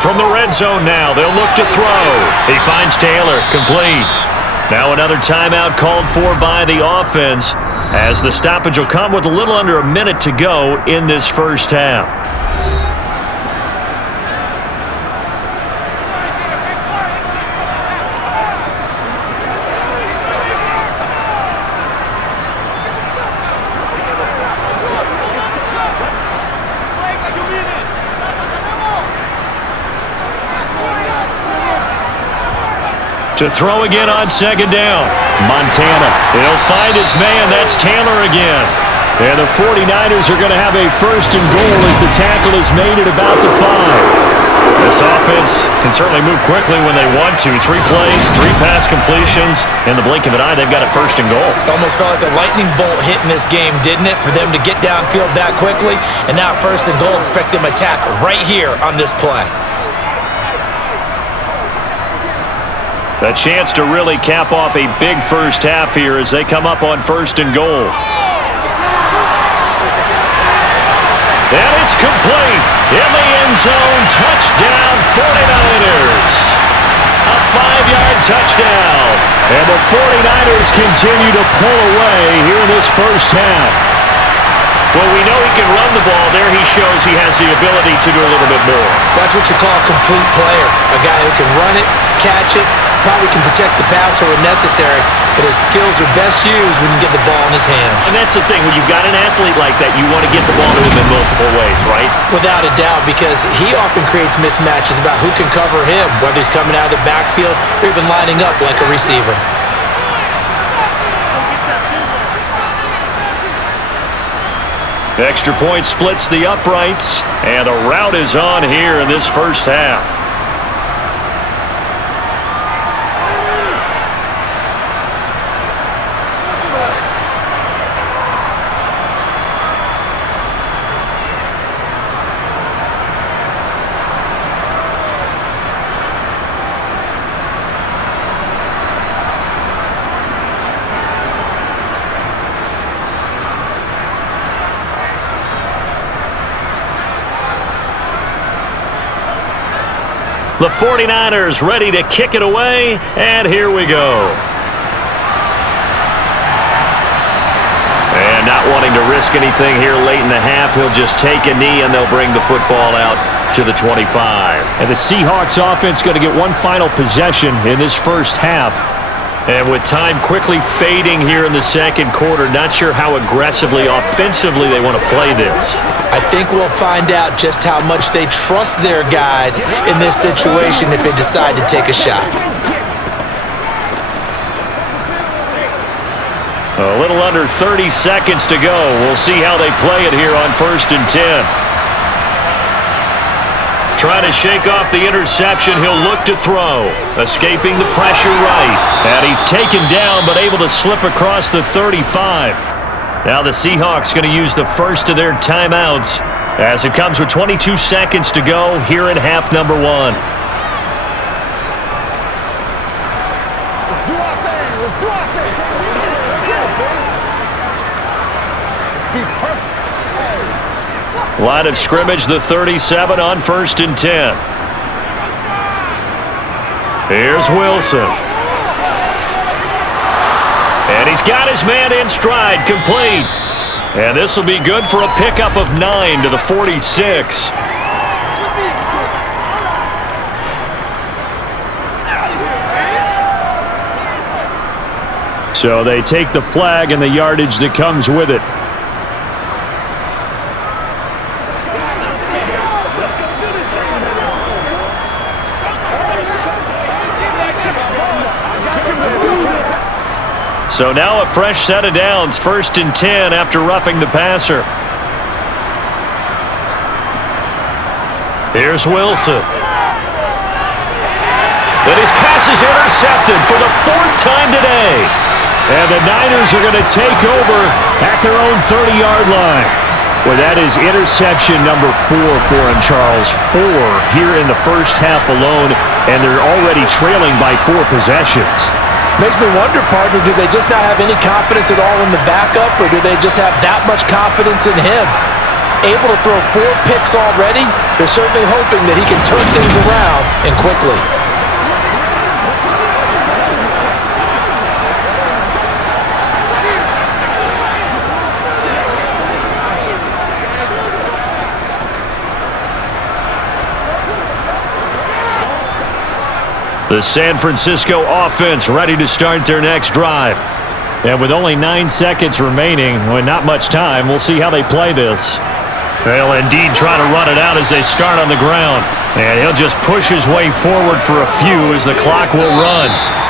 From the red zone now, they'll look to throw. He finds Taylor, complete. Now another timeout called for by the offense as the stoppage will come with a little under a minute to go in this first half. To throw again on 2nd down. Montana. He'll find his man. That's Taylor again. And the 49ers are going to have a 1st and goal as the tackle is made at about the 5. This offense can certainly move quickly when they want to. 3 plays, 3 pass completions. In the blink of an eye, they've got a 1st and goal. Almost felt like a lightning bolt hit in this game, didn't it? For them to get downfield that quickly. And now 1st and goal, expect them to attack right here on this play. A chance to really cap off a big first half here as they come up on 1st and goal. And it's complete in the end zone. Touchdown 49ers. A 5-yard touchdown. And the 49ers continue to pull away here in this first half. Well, we know he can run the ball. There he shows he has the ability to do a little bit more. That's what you call a complete player. A guy who can run it, catch it, probably can protect the passer when necessary, but his skills are best used when you get the ball in his hands. And that's the thing. When you've got an athlete like that, you want to get the ball to him in multiple ways, right? Without a doubt, because he often creates mismatches about who can cover him, whether he's coming out of the backfield or even lining up like a receiver. Extra point splits the uprights, and the route is on here in this first half. The 49ers ready to kick it away, and here we go. And not wanting to risk anything here late in the half, he'll just take a knee, and they'll bring the football out to the 25. And the Seahawks offense going to get one final possession in this first half. And with time quickly fading here in the second quarter, not sure how aggressively, offensively they want to play this. I think we'll find out just how much they trust their guys in this situation if they decide to take a shot. A little under 30 seconds to go. We'll see how they play it here on 1st and 10. Trying to shake off the interception, he'll look to throw. Escaping the pressure right. And he's taken down, but able to slip across the 35. Now the Seahawks going to use the first of their timeouts as it comes with 22 seconds to go here in half number 1. Let's do our thing. Let's do our thing. Let's be perfect. Line of scrimmage, the 37 on 1st and 10. Here's Wilson. And he's got his man in stride, complete. And this will be good for a pickup of 9 to the 46. So they take the flag and the yardage that comes with it. So now a fresh set of downs, 1st and 10 after roughing the passer. Here's Wilson. And his pass is intercepted for the 4th time today. And the Niners are going to take over at their own 30-yard line. Well, that is interception number 4 for him, Charles. 4 here in the first half alone, and they're already trailing by 4 possessions. Makes me wonder, partner, do they just not have any confidence at all in the backup, or do they just have that much confidence in him? Able to throw 4 picks already, they're certainly hoping that he can turn things around and quickly. The San Francisco offense ready to start their next drive. And with only 9 seconds remaining, well, not much time, we'll see how they play this. They'll indeed try to run it out as they start on the ground. And he'll just push his way forward for a few as the clock will run.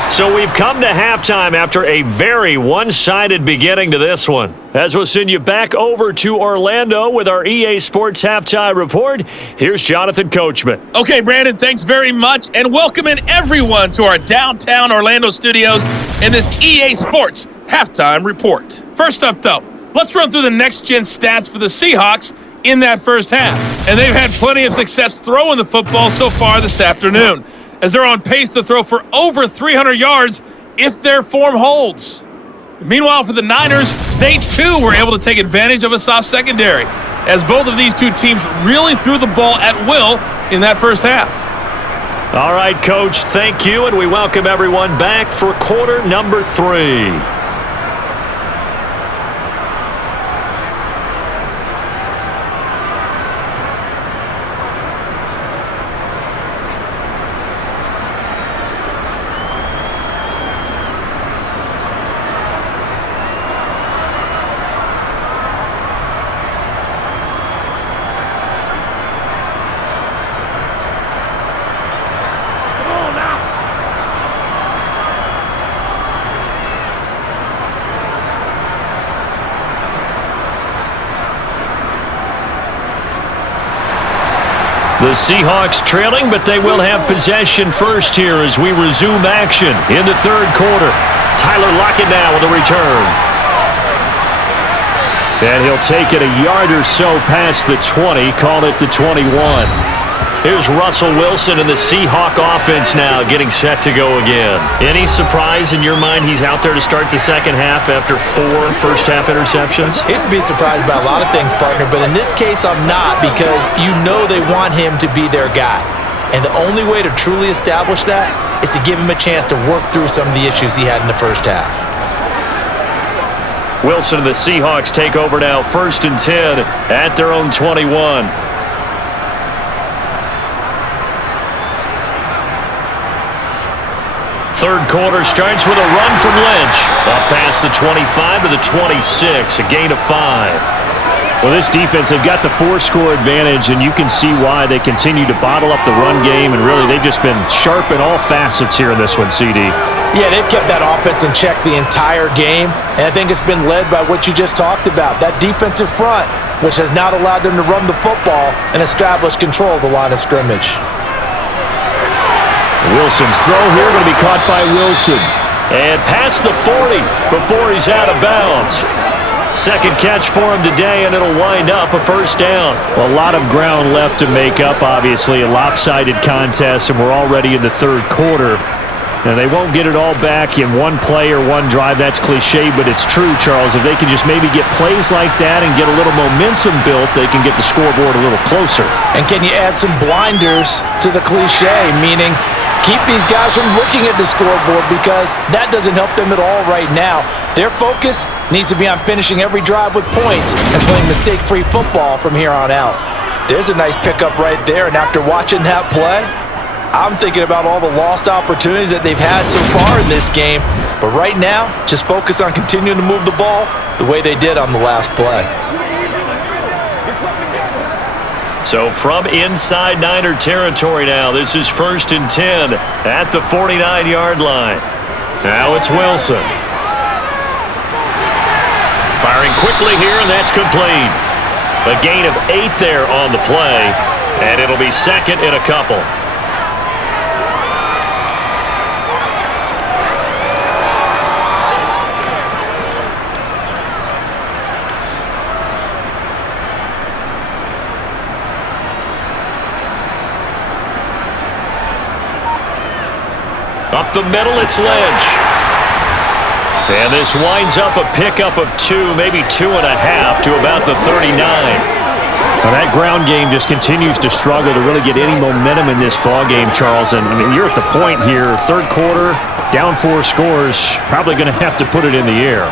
So we've come to halftime after a very one-sided beginning to this one. As we'll send you back over to Orlando with our EA Sports Halftime Report, here's Jonathan Coachman. Okay, Brandon, thanks very much, and welcoming everyone to our downtown Orlando studios in this EA Sports Halftime Report. First up, though, let's run through the next-gen stats for the Seahawks in that first half. And they've had plenty of success throwing the football so far this afternoon, as they're on pace to throw for over 300 yards if their form holds. Meanwhile, for the Niners, they too were able to take advantage of a soft secondary, as both of these two teams really threw the ball at will in that first half. All right, Coach, thank you, and we welcome everyone back for quarter number 3. The Seahawks trailing, but they will have possession first here as we resume action in the third quarter. Tyler Lockett now with a return. And he'll take it a yard or so past the 20, call it the 21. Here's Russell Wilson and the Seahawk offense now getting set to go again. Any surprise in your mind he's out there to start the second half after 4 first-half interceptions? He's to be surprised by a lot of things, partner, but in this case I'm not, because you know they want him to be their guy. And the only way to truly establish that is to give him a chance to work through some of the issues he had in the first half. Wilson and the Seahawks take over now, 1st and 10 at their own 21. Third quarter starts with a run from Lynch. Up past the 25 to the 26, a gain of 5. Well, this defense, they've got the 4-score advantage, and you can see why they continue to bottle up the run game, and really they've just been sharp in all facets here in this one, CD. Yeah, they've kept that offense in check the entire game, and I think it's been led by what you just talked about, that defensive front, which has not allowed them to run the football and establish control of the line of scrimmage. Wilson's throw here going to be caught by Wilson. And past the 40 before he's out of bounds. Second catch for him today, and it'll wind up a first down. Well, a lot of ground left to make up, obviously. A lopsided contest, and we're already in the third quarter. And they won't get it all back in one play or one drive. That's cliche, but it's true, Charles. If they can just maybe get plays like that and get a little momentum built, they can get the scoreboard a little closer. And can you add some blinders to the cliche, meaning keep these guys from looking at the scoreboard, because that doesn't help them at all right now. Their focus needs to be on finishing every drive with points and playing mistake-free football from here on out. There's a nice pickup right there, and after watching that play, I'm thinking about all the lost opportunities that they've had so far in this game. But right now, just focus on continuing to move the ball the way they did on the last play. So from inside Niner territory now, this is 1st and 10 at the 49-yard line. Now it's Wilson. Firing quickly here, and that's complete. A gain of 8 there on the play, and it'll be 2nd and a couple. Up the middle, it's Lynch. And this winds up a pickup of 2, maybe 2.5 to about the 39. Well, that ground game just continues to struggle to really get any momentum in this ball game, Charles. And, I mean, you're at the point here, third quarter, down 4 scores, probably going to have to put it in the air.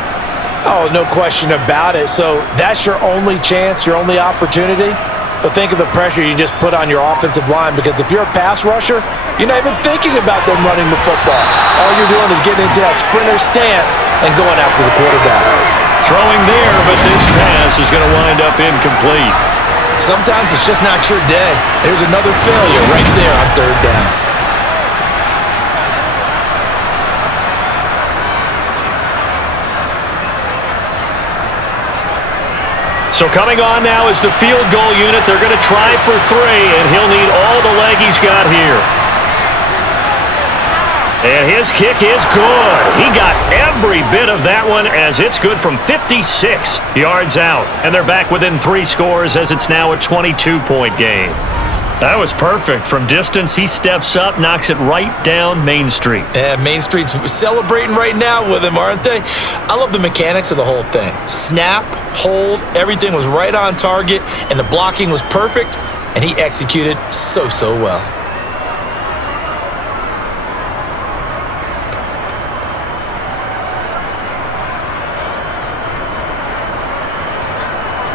Oh, no question about it. So that's your only chance, your only opportunity. But think of the pressure you just put on your offensive line, because if you're a pass rusher, you're not even thinking about them running the football. All you're doing is getting into that sprinter stance and going after the quarterback. Throwing there, but this pass is going to wind up incomplete. Sometimes it's just not your day. There's another failure right there on 3rd down. So coming on now is the field goal unit. They're going to try for 3, and he'll need all the leg he's got here. And his kick is good. He got every bit of that one, as it's good from 56 yards out. And they're back within 3 scores, as it's now a 22-point game. That was perfect. From distance, he steps up, knocks it right down Main Street. Yeah, Main Street's celebrating right now with him, aren't they? I love the mechanics of the whole thing. Snap, hold, everything was right on target, and the blocking was perfect, and he executed so well.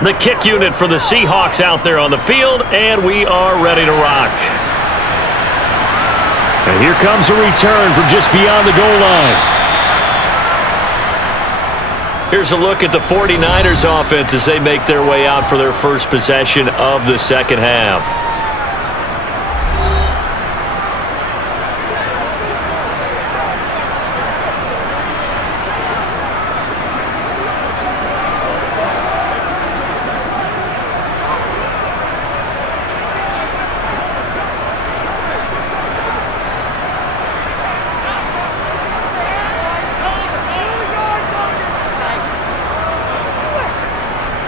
The kick unit for the Seahawks out there on the field, and we are ready to rock. And here comes a return from just beyond the goal line. Here's a look at the 49ers offense as they make their way out for their first possession of the second half.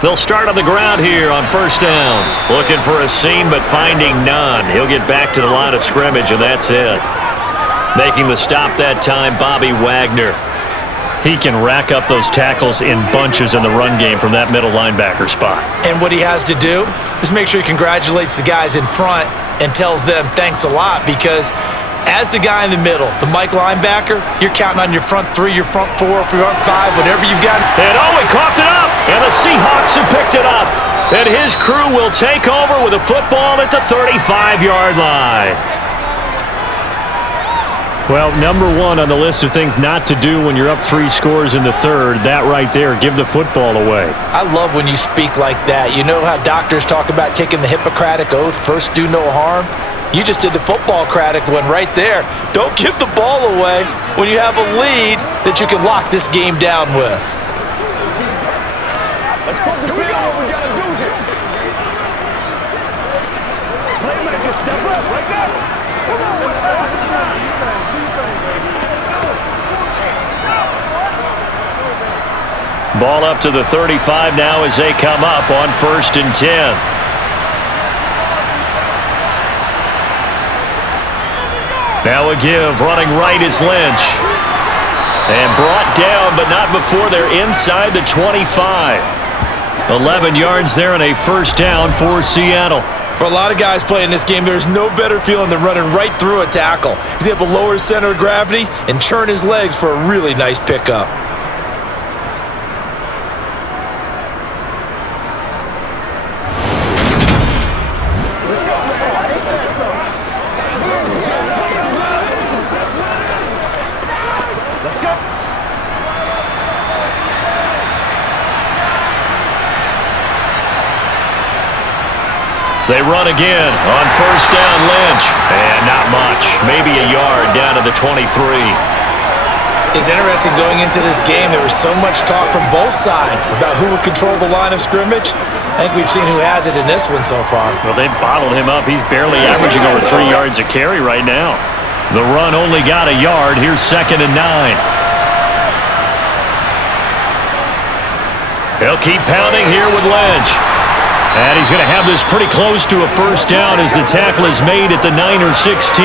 They'll start on the ground here on 1st down. Looking for a seam, but finding none. He'll get back to the line of scrimmage, and that's it. Making the stop that time, Bobby Wagner. He can rack up those tackles in bunches in the run game from that middle linebacker spot. And what he has to do is make sure he congratulates the guys in front and tells them thanks a lot, because as the guy in the middle, the Mike linebacker, you're counting on your front 3, your front 4, your front 5, whatever you've got. And he coughed it up, and the Seahawks have picked it up. And his crew will take over with a football at the 35-yard line. Well, number 1 on the list of things not to do when you're up 3 scores in the third, that right there, give the football away. I love when you speak like that. You know how doctors talk about taking the Hippocratic Oath, first do no harm? You just did the football-cratic one right there. Don't give the ball away when you have a lead that you can lock this game down with. Let's focus in on what we got to do here. Playmaker, step up right now. Come on with that. Ball up to the 35 now as they come up on 1st and 10. Now a give, running right is Lynch. And brought down, but not before they're inside the 25. 11 yards there and a 1st down for Seattle. For a lot of guys playing this game, there's no better feeling than running right through a tackle. He's able to lower his center of gravity and churn his legs for a really nice pickup. They run again on first down, Lynch. And not much. Maybe a yard down to the 23. It's interesting going into this game. There was so much talk from both sides about who would control the line of scrimmage. I think we've seen who has it in this one so far. Well, they've bottled him up. He's barely averaging over 3 yards a carry right now. The run only got a yard. Here's 2nd and 9. He'll keep pounding here with Lynch. And he's going to have this pretty close to a first down as the tackle is made at the Niner 16.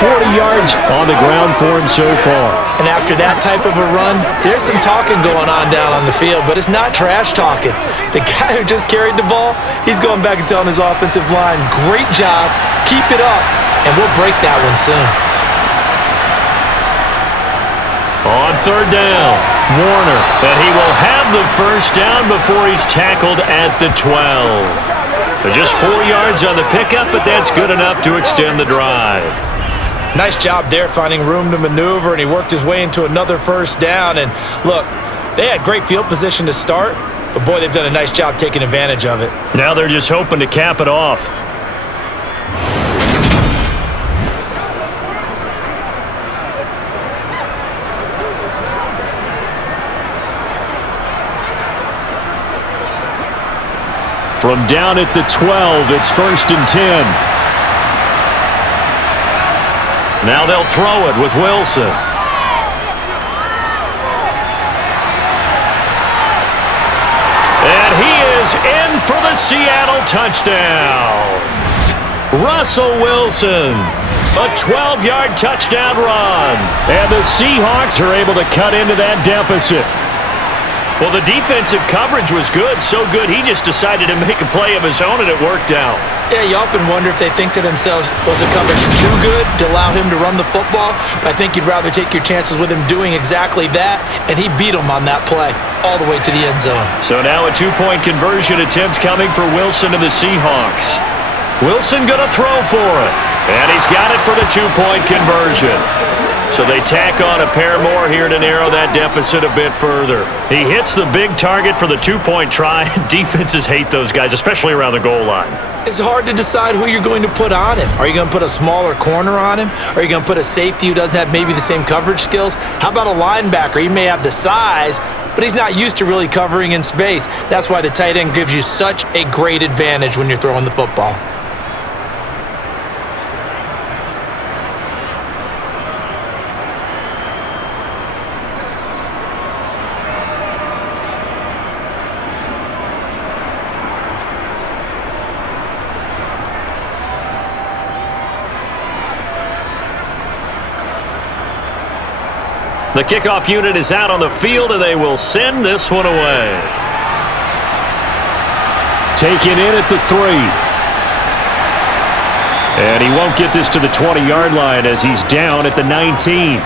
40 yards on the ground for him so far. And after that type of a run, there's some talking going on down on the field, but it's not trash talking. The guy who just carried the ball, he's going back and telling his offensive line, great job, keep it up, and we'll break that one soon. On 3rd down, Warner, and he will have the first down before he's tackled at the 12. Just 4 yards on the pickup, but that's good enough to extend the drive. Nice job there finding room to maneuver, and he worked his way into another first down. And look, they had great field position to start, but boy, they've done a nice job taking advantage of it. Now they're just hoping to cap it off. From down at the 12, it's 1st and 10. Now they'll throw it with Wilson. And he is in for the Seattle touchdown. Russell Wilson, a 12-yard touchdown run. And the Seahawks are able to cut into that deficit. Well, the defensive coverage was good, so good he just decided to make a play of his own, and it worked out. Yeah, you often wonder if they think to themselves, was the coverage too good to allow him to run the football? But I think you'd rather take your chances with him doing exactly that, and he beat him on that play all the way to the end zone. So now a 2-point conversion attempt coming for Wilson and the Seahawks. Wilson going to throw for it, and he's got it for the 2-point conversion. So they tack on a pair more here to narrow that deficit a bit further. He hits the big target for the 2-point try. Defenses hate those guys, especially around the goal line. It's hard to decide who you're going to put on him. Are you going to put a smaller corner on him? Are you going to put a safety who doesn't have maybe the same coverage skills? How about a linebacker? He may have the size, but he's not used to really covering in space. That's why the tight end gives you such a great advantage when you're throwing the football. The kickoff unit is out on the field, and they will send this one away. Taken in at the 3. And he won't get this to the 20-yard line as he's down at the 19.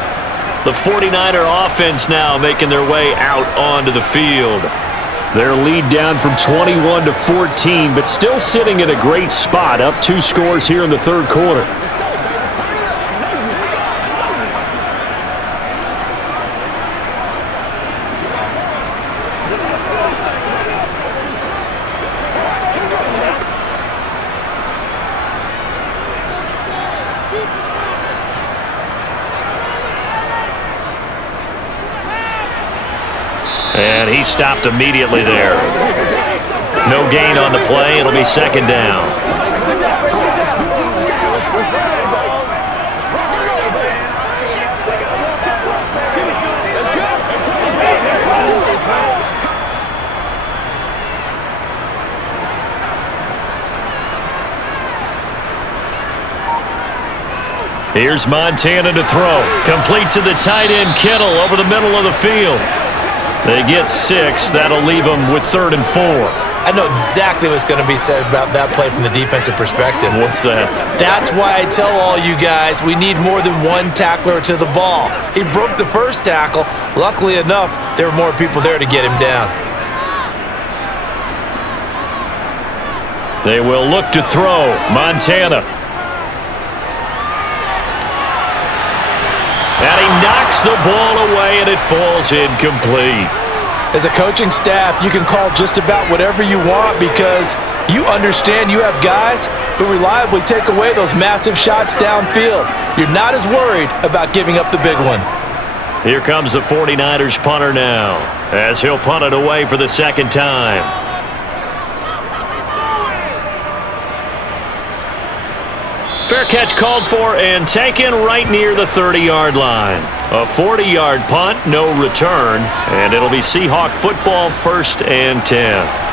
The 49er offense now making their way out onto the field. Their lead down from 21 to 14, but still sitting in a great spot, up 2 scores here in the 3rd quarter. And he stopped immediately there. No gain on the play. It'll be 2nd down. Here's Montana to throw. Complete to the tight end, Kittle, over the middle of the field. They get 6. That'll leave them with 3rd and 4. I know exactly what's going to be said about that play from the defensive perspective. What's that? That's why I tell all you guys we need more than one tackler to the ball. He broke the first tackle. Luckily enough, there were more people there to get him down. They will look to throw. Montana. And he knocks the ball away, and it falls incomplete. As a coaching staff, you can call just about whatever you want because You understand you have guys who reliably take away those massive shots downfield. You're not as worried about giving up the big one. Here comes the 49ers punter now, as he'll punt it away for the second time. Fair catch called for and taken right near the 30-yard line. A 40-yard punt, no return, and it'll be Seahawk football, 1st and 10.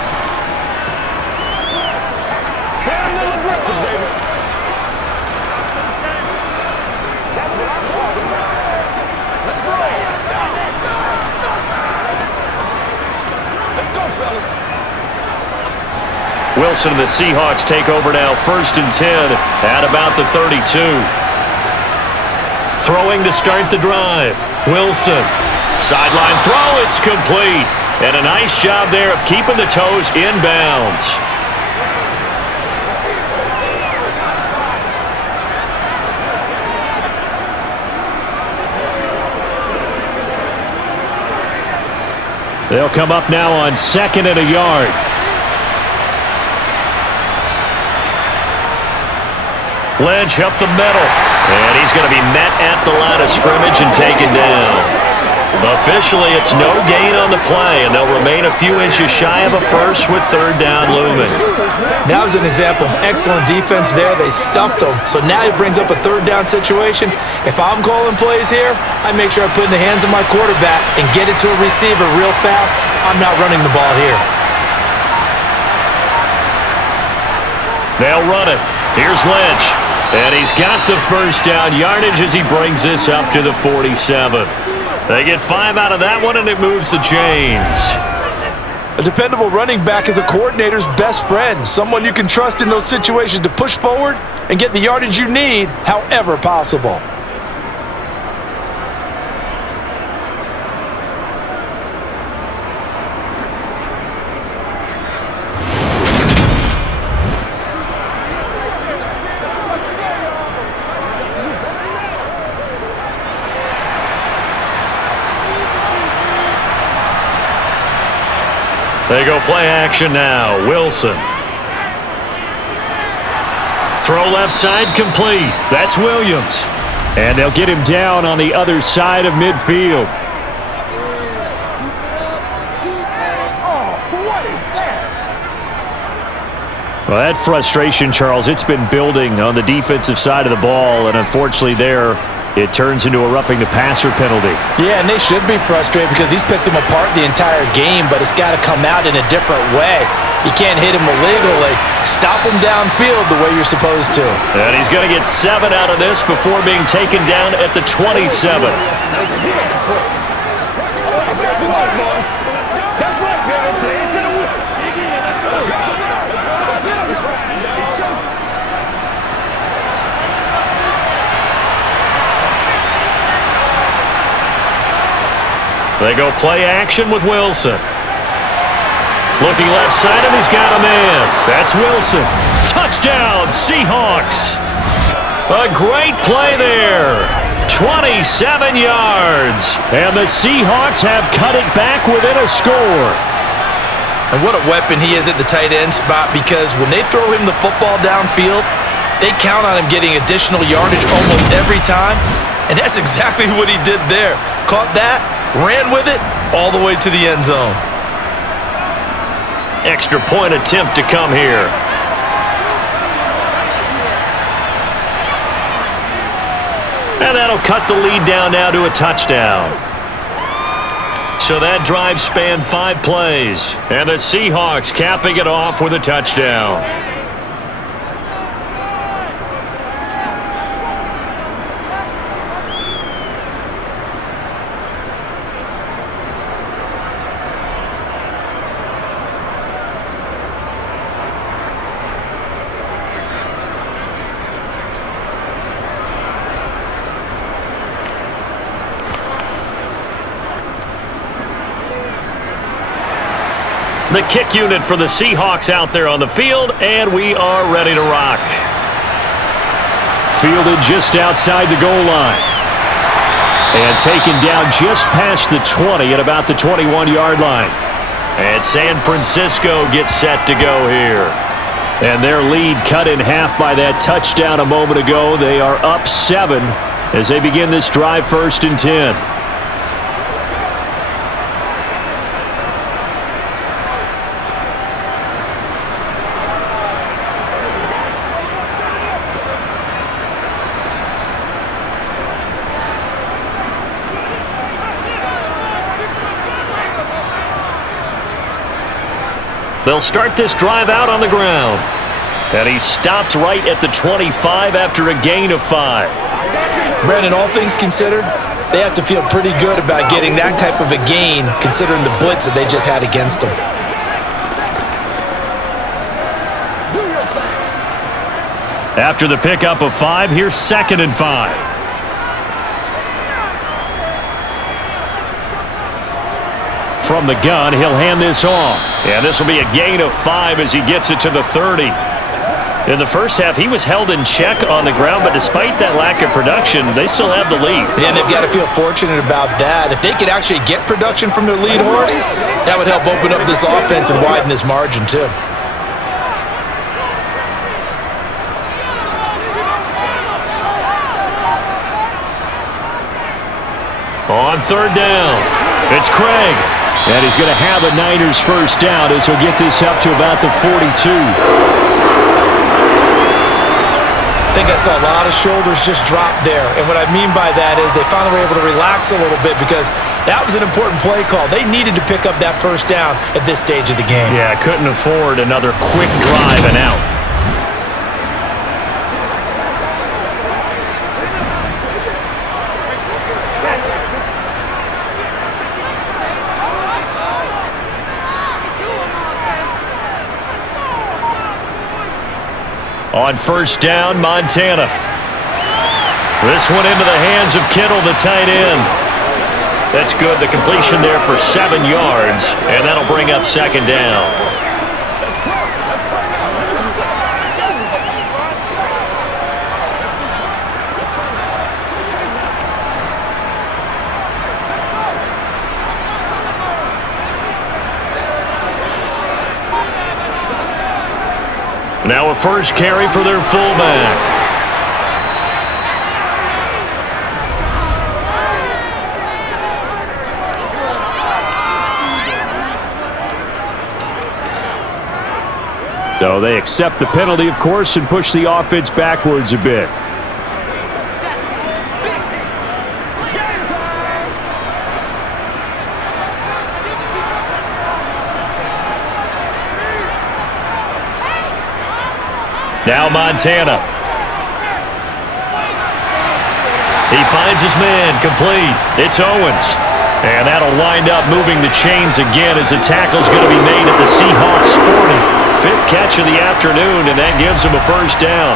Wilson and the Seahawks take over now, 1st and 10 at about the 32. Throwing to start the drive. Wilson. Sideline throw, it's complete. And a nice job there of keeping the toes in bounds. They'll come up now on 2nd and a yard. Lynch up the middle, and he's going to be met at the line of scrimmage and taken down. Officially, it's no gain on the play, and they'll remain a few inches shy of a first with 3rd down looming. That was an example of excellent defense there. They stuffed him, so now it brings up a 3rd down situation. If I'm calling plays here, I make sure I put it in the hands of my quarterback and get it to a receiver real fast. I'm not running the ball here. They'll run it. Here's Lynch. And he's got the 1st down yardage as he brings this up to the 47. They get 5 out of that one, and it moves the chains. A dependable running back is a coordinator's best friend, someone you can trust in those situations to push forward and get the yardage you need however possible. They go play action now. Wilson. Throw left side complete. That's Williams. And they'll get him down on the other side of midfield. Well, that frustration, Charles, it's been building on the defensive side of the ball, and unfortunately there, it turns into a roughing the passer penalty. Yeah, and they should be frustrated because he's picked them apart the entire game, but it's got to come out in a different way. You can't hit him illegally. Stop him downfield the way you're supposed to. And he's going to get 7 out of this before being taken down at the 27. They go play action with Wilson. Looking left side, and he's got a man. That's Wilson. Touchdown, Seahawks. A great play there. 27 yards. And the Seahawks have cut it back within a score. And what a weapon he is at the tight end spot, because when they throw him the football downfield, they count on him getting additional yardage almost every time. And that's exactly what he did there. Caught that, ran with it all the way to the end zone. Extra point attempt to come here. And that'll cut the lead down now to a touchdown. So that drive spanned 5 plays. And the Seahawks capping it off with a touchdown. The kick unit for the Seahawks out there on the field, and we are ready to rock. Fielded just outside the goal line. And taken down just past the 20 at about the 21-yard line. And San Francisco gets set to go here. And their lead cut in half by that touchdown a moment ago. They are up 7 as they begin this drive, 1st and 10. They'll start this drive out on the ground. And he stopped right at the 25 after a gain of 5. Brandon, all things considered, they have to feel pretty good about getting that type of a gain considering the blitz that they just had against them. After the pickup of 5, here's 2nd and 5. From the gun, he'll hand this off. And this will be a gain of 5 as he gets it to the 30. In the first half, he was held in check on the ground, but despite that lack of production, they still have the lead. And they've got to feel fortunate about that. If they could actually get production from their lead horse, that would help open up this offense and widen this margin too. On 3rd down, it's Craig. And he's going to have a Niners first down as he'll get this up to about the 42. I think I saw a lot of shoulders just drop there. And what I mean by that is they finally were able to relax a little bit because that was an important play call. They needed to pick up that first down at this stage of the game. Yeah, couldn't afford another quick drive and out. On 1st down, Montana. This one into the hands of Kittle, the tight end. That's good. The completion there for 7 yards, and that'll bring up 2nd down. Now a first carry for their fullback. So they accept the penalty, of course, and push the offense backwards a bit. Now Montana. He finds his man, complete. It's Owens. And that'll wind up moving the chains again as the tackle's going to be made at the Seahawks 40. 5th catch of the afternoon, and that gives him a first down.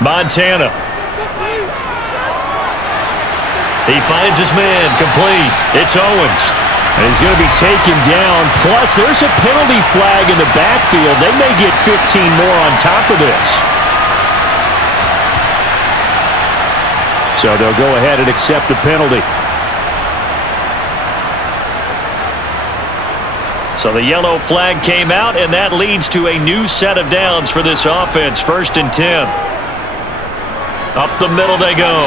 Montana. He finds his man, complete. It's Owens. And he's going to be taken down. Plus, there's a penalty flag in the backfield. They may get 15 more on top of this. So they'll go ahead and accept the penalty. So the yellow flag came out, and that leads to a new set of downs for this offense. 1st and 10. Up the middle they go.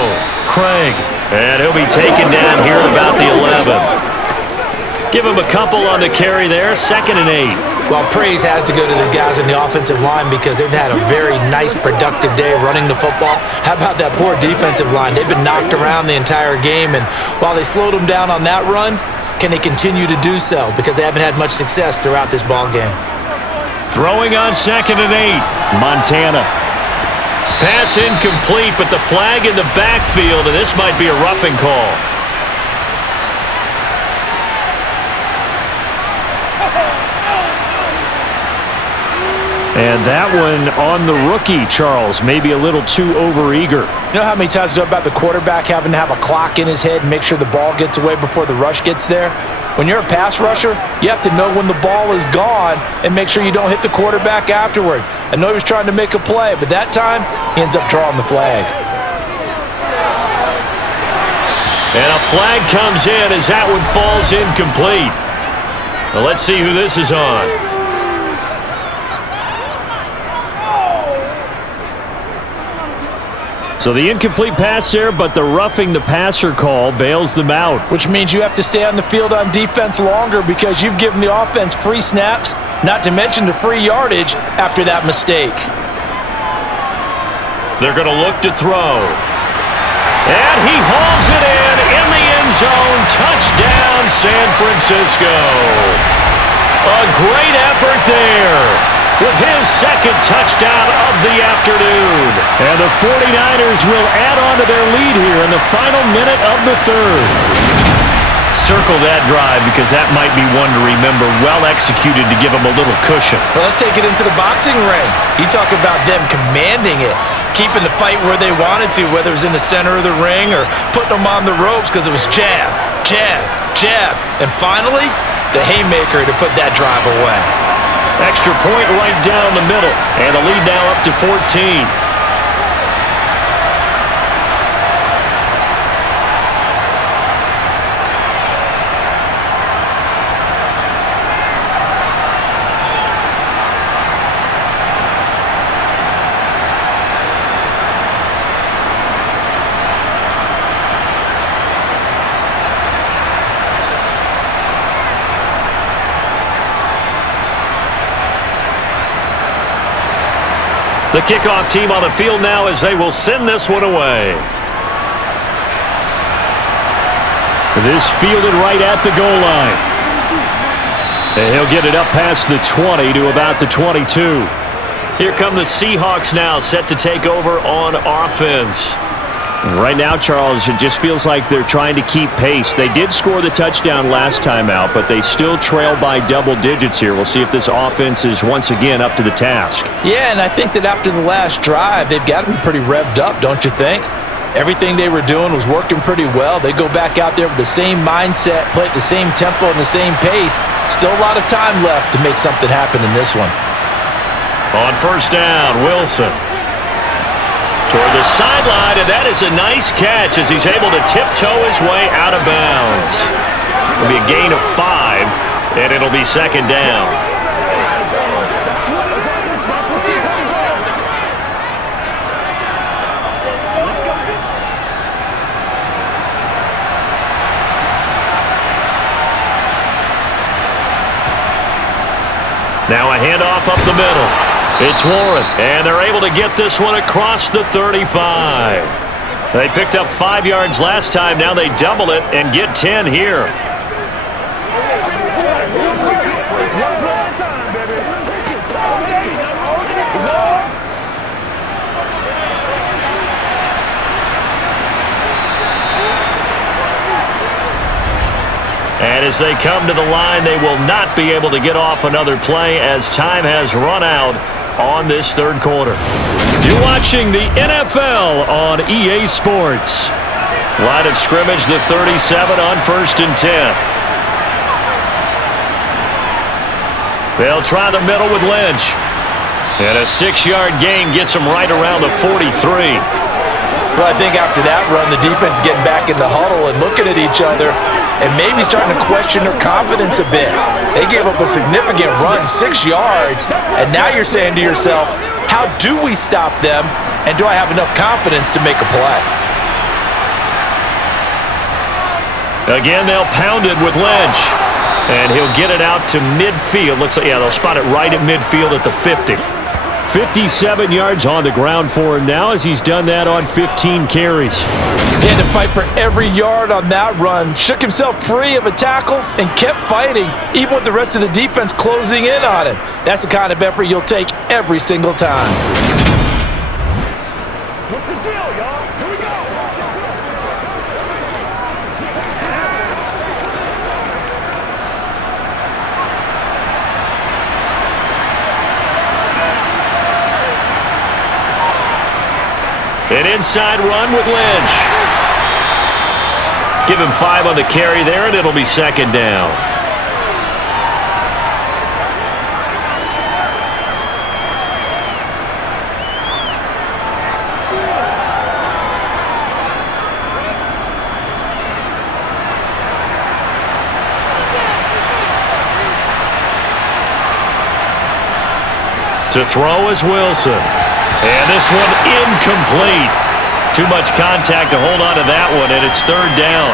Craig. And he'll be taken down here at about the 11. Give him a couple on the carry there. 2nd and 8. Well, praise has to go to the guys in the offensive line because they've had a very nice, productive day running the football. How about that poor defensive line? They've been knocked around the entire game, and while they slowed them down on that run, can they continue to do so? Because they haven't had much success throughout this ball game. Throwing on 2nd and 8. Montana. Pass incomplete, but the flag in the backfield, and this might be a roughing call. And that one on the rookie, Charles, maybe a little too overeager. You know how many times we talk about the quarterback having to have a clock in his head and make sure the ball gets away before the rush gets there? When you're a pass rusher, you have to know when the ball is gone and make sure you don't hit the quarterback afterwards. I know he was trying to make a play, but that time, he ends up drawing the flag. And a flag comes in as that one falls incomplete. Well, let's see who this is on. So the incomplete pass there, but the roughing the passer call bails them out. Which means you have to stay on the field on defense longer because you've given the offense free snaps, not to mention the free yardage after that mistake. They're going to look to throw. And he hauls it in the end zone. Touchdown, San Francisco. A great effort there with his second touchdown of the afternoon. And the 49ers will add on to their lead here in the final minute of the third. Circle that drive because that might be one to remember. Well executed to give them a little cushion. Well, let's take it into the boxing ring. You talk about them commanding it, keeping the fight where they wanted to, whether it was in the center of the ring or putting them on the ropes because it was jab, jab, jab. And finally, the haymaker to put that drive away. Extra point right down the middle. And the lead now up to 14. The kickoff team on the field now as they will send this one away. This fielded right at the goal line. And he'll get it up past the 20 to about the 22. Here come the Seahawks now, set to take over on offense. Right now, Charles, it just feels like they're trying to keep pace. They did score the touchdown last time out, but they still trail by double digits here. We'll see if this offense is once again up to the task. Yeah, and I think that after the last drive, they've got to be pretty revved up, don't you think? Everything they were doing was working pretty well. They go back out there with the same mindset, play at the same tempo and the same pace. Still a lot of time left to make something happen in this one. On first down, Wilson. Toward the sideline, and that is a nice catch as he's able to tiptoe his way out of bounds. It'll be a gain of 5, and it'll be second down. Now a handoff up the middle. It's Warren, and they're able to get this one across the 35. They picked up 5 yards last time. Now they double it and get 10 here. And as they come to the line, they will not be able to get off another play as time has run out on this third quarter. You're watching the NFL on EA Sports. Line of scrimmage, the 37 on 1st and 10. They'll try the middle with Lynch. And a 6-yard gain gets them right around the 43. Well, I think after that run, the defense is getting back in the huddle and looking at each other and maybe starting to question their confidence a bit. They gave up a significant run, 6 yards, and now you're saying to yourself, how do we stop them, and do I have enough confidence to make a play? Again, they'll pound it with Lynch, and he'll get it out to midfield. They'll spot it right at midfield at the 50. 57 yards on the ground for him now as he's done that on 15 carries. He had to fight for every yard on that run, shook himself free of a tackle, and kept fighting, even with the rest of the defense closing in on him. That's the kind of effort you'll take every single time. What's the deal, y'all? Here we go. An inside run with Lynch. Give him 5 on the carry there, and it'll be second down. To throw is Wilson. And this one incomplete. Too much contact to hold on to that one, and it's third down.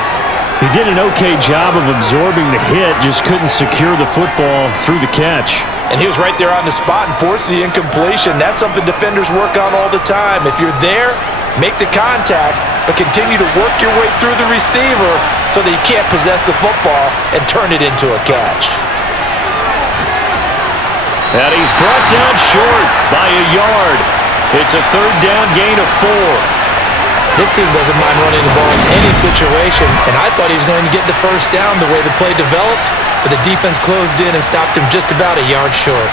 He did an okay job of absorbing the hit, just couldn't secure the football through the catch. And he was right there on the spot and forced the incompletion. That's something defenders work on all the time. If you're there, make the contact, but continue to work your way through the receiver so that you can't possess the football and turn it into a catch. And he's brought down short by a yard. It's a third down gain of 4. This team doesn't mind running the ball in any situation, and I thought he was going to get the first down the way the play developed, but the defense closed in and stopped him just about a yard short.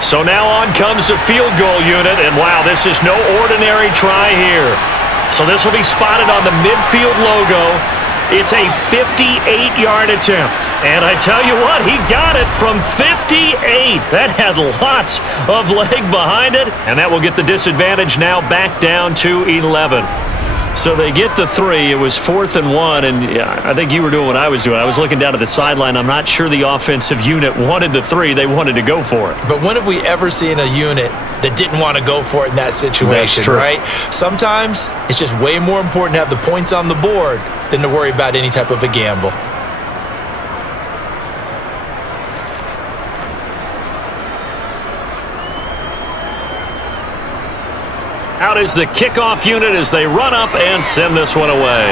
So now on comes the field goal unit, and wow, this is no ordinary try here. So this will be spotted on the midfield logo. It's a 58-yard attempt. And I tell you what, he got it from 58. That had lots of leg behind it, and that will get the disadvantage now back down to 11. So they get the 3. It was 4th and 1, and I think you were doing what I was doing. I was looking down at the sideline. I'm not sure the offensive unit wanted the 3. They wanted to go for it. But when have we ever seen a unit that didn't want to go for it in that situation, right? Sometimes it's just way more important to have the points on the board than to worry about any type of a gamble. Out is the kickoff unit as they run up and send this one away.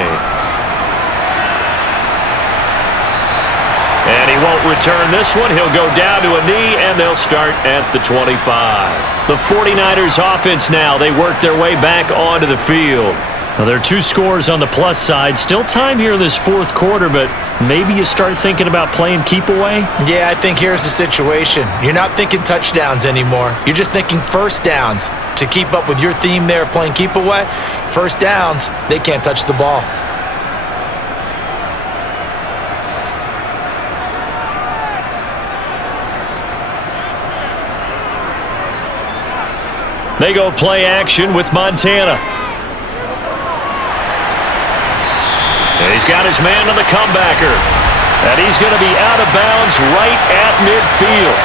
And he won't return this one. He'll go down to a knee, and they'll start at the 25. The 49ers offense now. They work their way back onto the field. Now, there are 2 scores on the plus side. Still time here in this fourth quarter, but maybe you start thinking about playing keep away? Yeah, I think here's the situation. You're not thinking touchdowns anymore. You're just thinking first downs. To keep up with your theme there, playing keep away, first downs, they can't touch the ball. They go play action with Montana. And he's got his man on the comebacker. And he's going to be out of bounds right at midfield.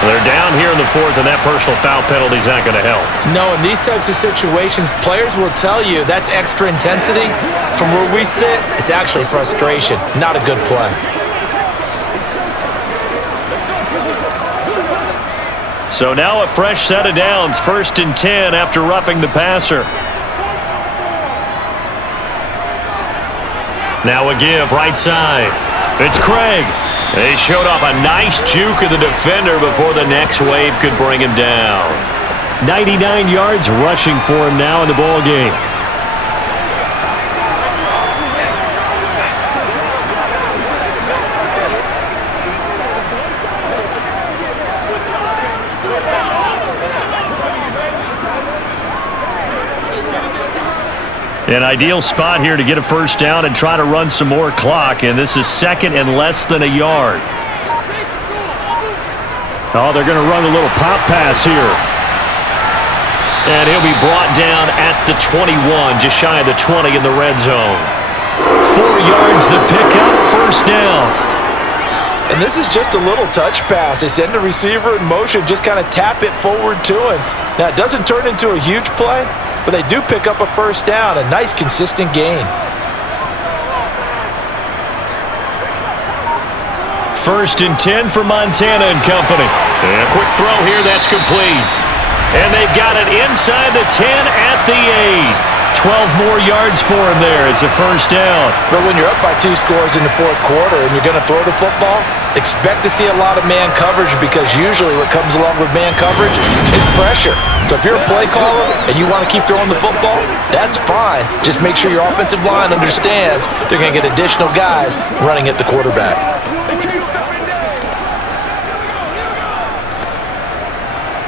They're down here in the fourth, and that personal foul penalty is not going to help. No, in these types of situations, players will tell you that's extra intensity. From where we sit, it's actually frustration, not a good play. So now a fresh set of downs, 1st and 10 after roughing the passer. Now a give, right side. It's Craig. They showed off a nice juke of the defender before the next wave could bring him down. 99 yards rushing for him now in the ball game. An ideal spot here to get a first down and try to run some more clock, and this is 2nd and less than a yard. Oh, they're going to run a little pop pass here. And he'll be brought down at the 21, just shy of the 20 in the red zone. 4 yards the pickup, first down. And this is just a little touch pass. They send the receiver in motion, just kind of tap it forward to him. Now, it doesn't turn into a huge play, but they do pick up a first down, a nice, consistent gain. 1st and 10 for Montana and company. And a quick throw here, that's complete. And they've got it inside the 10 at the 8. 12 more yards for him there. It's a first down. But when you're up by 2 scores in the fourth quarter and you're going to throw the football, expect to see a lot of man coverage, because usually what comes along with man coverage is pressure. So if you're a play caller and you want to keep throwing the football, that's fine. Just make sure your offensive line understands they're going to get additional guys running at the quarterback.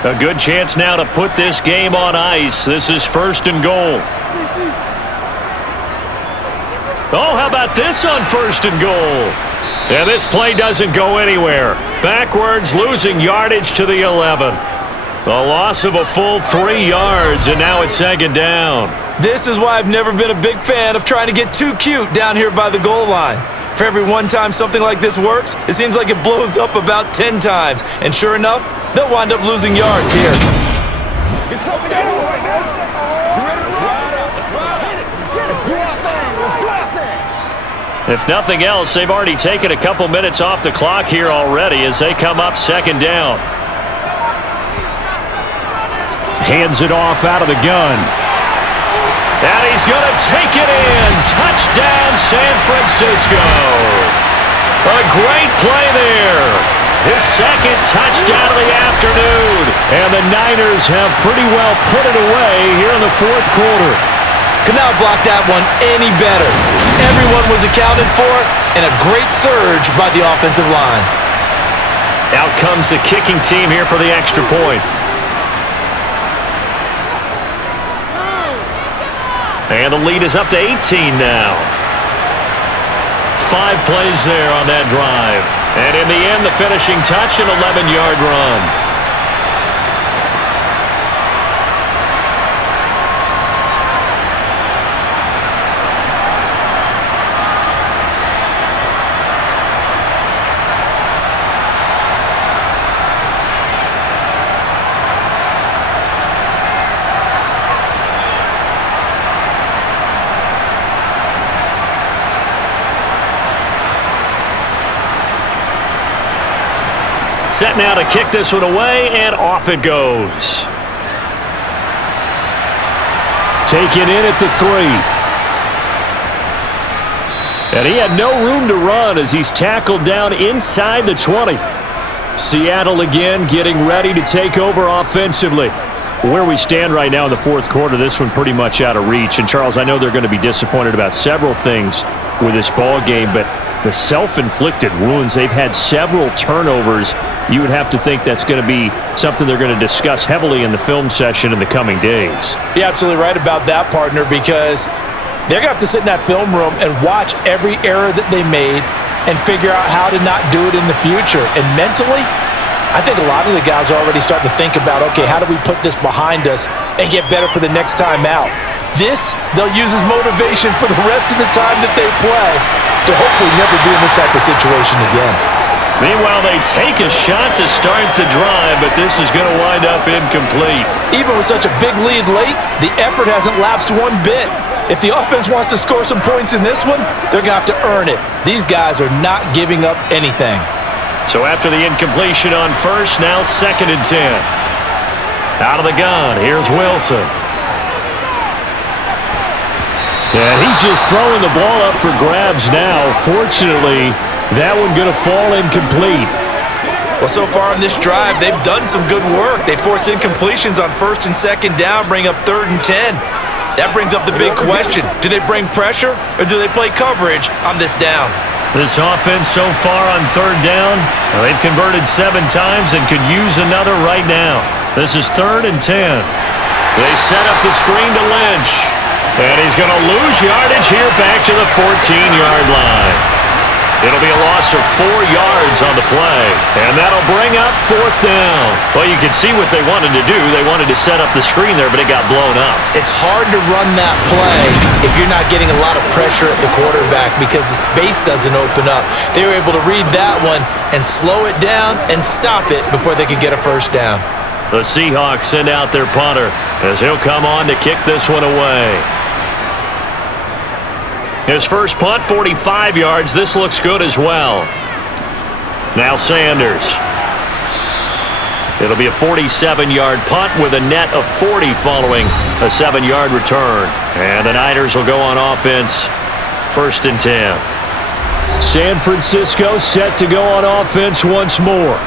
A good chance now to put this game on ice. This is first and goal. Oh, how about this on first and goal? And this play doesn't go anywhere. Backwards, losing yardage to the 11. A loss of a full 3 yards, and now it's second down. This is why I've never been a big fan of trying to get too cute down here by the goal line. For every one time something like this works, it seems like it blows up about 10 times. And sure enough, they'll wind up losing yards here. It's something to do right now. You ready? Let's ride up. Let's ride it. Let's do our thing. Let's do our thing. If nothing else, they've already taken a couple minutes off the clock here already as they come up second down. Hands it off out of the gun. And he's going to take it in. Touchdown, San Francisco. A great play there. His second touchdown of the afternoon. And the Niners have pretty well put it away here in the fourth quarter. Could not block that one any better. Everyone was accounted for, and a great surge by the offensive line. Out comes the kicking team here for the extra point. And the lead is up to 18 now. 5 plays there on that drive. And in the end, the finishing touch, an 11-yard run. Set now to kick this one away, and off it goes. Taken in at the 3. And he had no room to run as he's tackled down inside the 20. Seattle again getting ready to take over offensively. Where we stand right now in the fourth quarter, this one pretty much out of reach. And Charles, I know they're going to be disappointed about several things with this ball game, but the self-inflicted wounds, they've had several turnovers. You would have to think that's going to be something they're going to discuss heavily in the film session in the coming days. You're absolutely right about that, partner, because they're going to have to sit in that film room and watch every error that they made and figure out how to not do it in the future. And mentally, I think a lot of the guys are already starting to think about, okay, how do we put this behind us and get better for the next time out? This, they'll use as motivation for the rest of the time that they play to hopefully never be in this type of situation again. Meanwhile, they take a shot to start the drive, but this is going to wind up incomplete. Even with such a big lead late, the effort hasn't lapsed one bit. If the offense wants to score some points in this one, they're going to have to earn it. These guys are not giving up anything. So after the incompletion on first, now second and 10. Out of the gun, here's Wilson. And he's just throwing the ball up for grabs now. Fortunately, that one going to fall incomplete. Well, so far on this drive, they've done some good work. They force incompletions on first and second down, bring up third and 10. That brings up the big question. Do they bring pressure or do they play coverage on this down? This offense so far on third down, they've converted 7 times and could use another right now. This is third and 10. They set up the screen to Lynch. And he's going to lose yardage here back to the 14-yard line. It'll be a loss of 4 yards on the play. And that'll bring up fourth down. Well, you can see what they wanted to do. They wanted to set up the screen there, but it got blown up. It's hard to run that play if you're not getting a lot of pressure at the quarterback because the space doesn't open up. They were able to read that one and slow it down and stop it before they could get a first down. The Seahawks send out their punter as he'll come on to kick this one away. His first punt, 45 yards. This looks good as well. Now Sanders. It'll be a 47-yard punt with a net of 40 following a 7-yard return. And the Niners will go on offense, 1st and 10. San Francisco set to go on offense once more.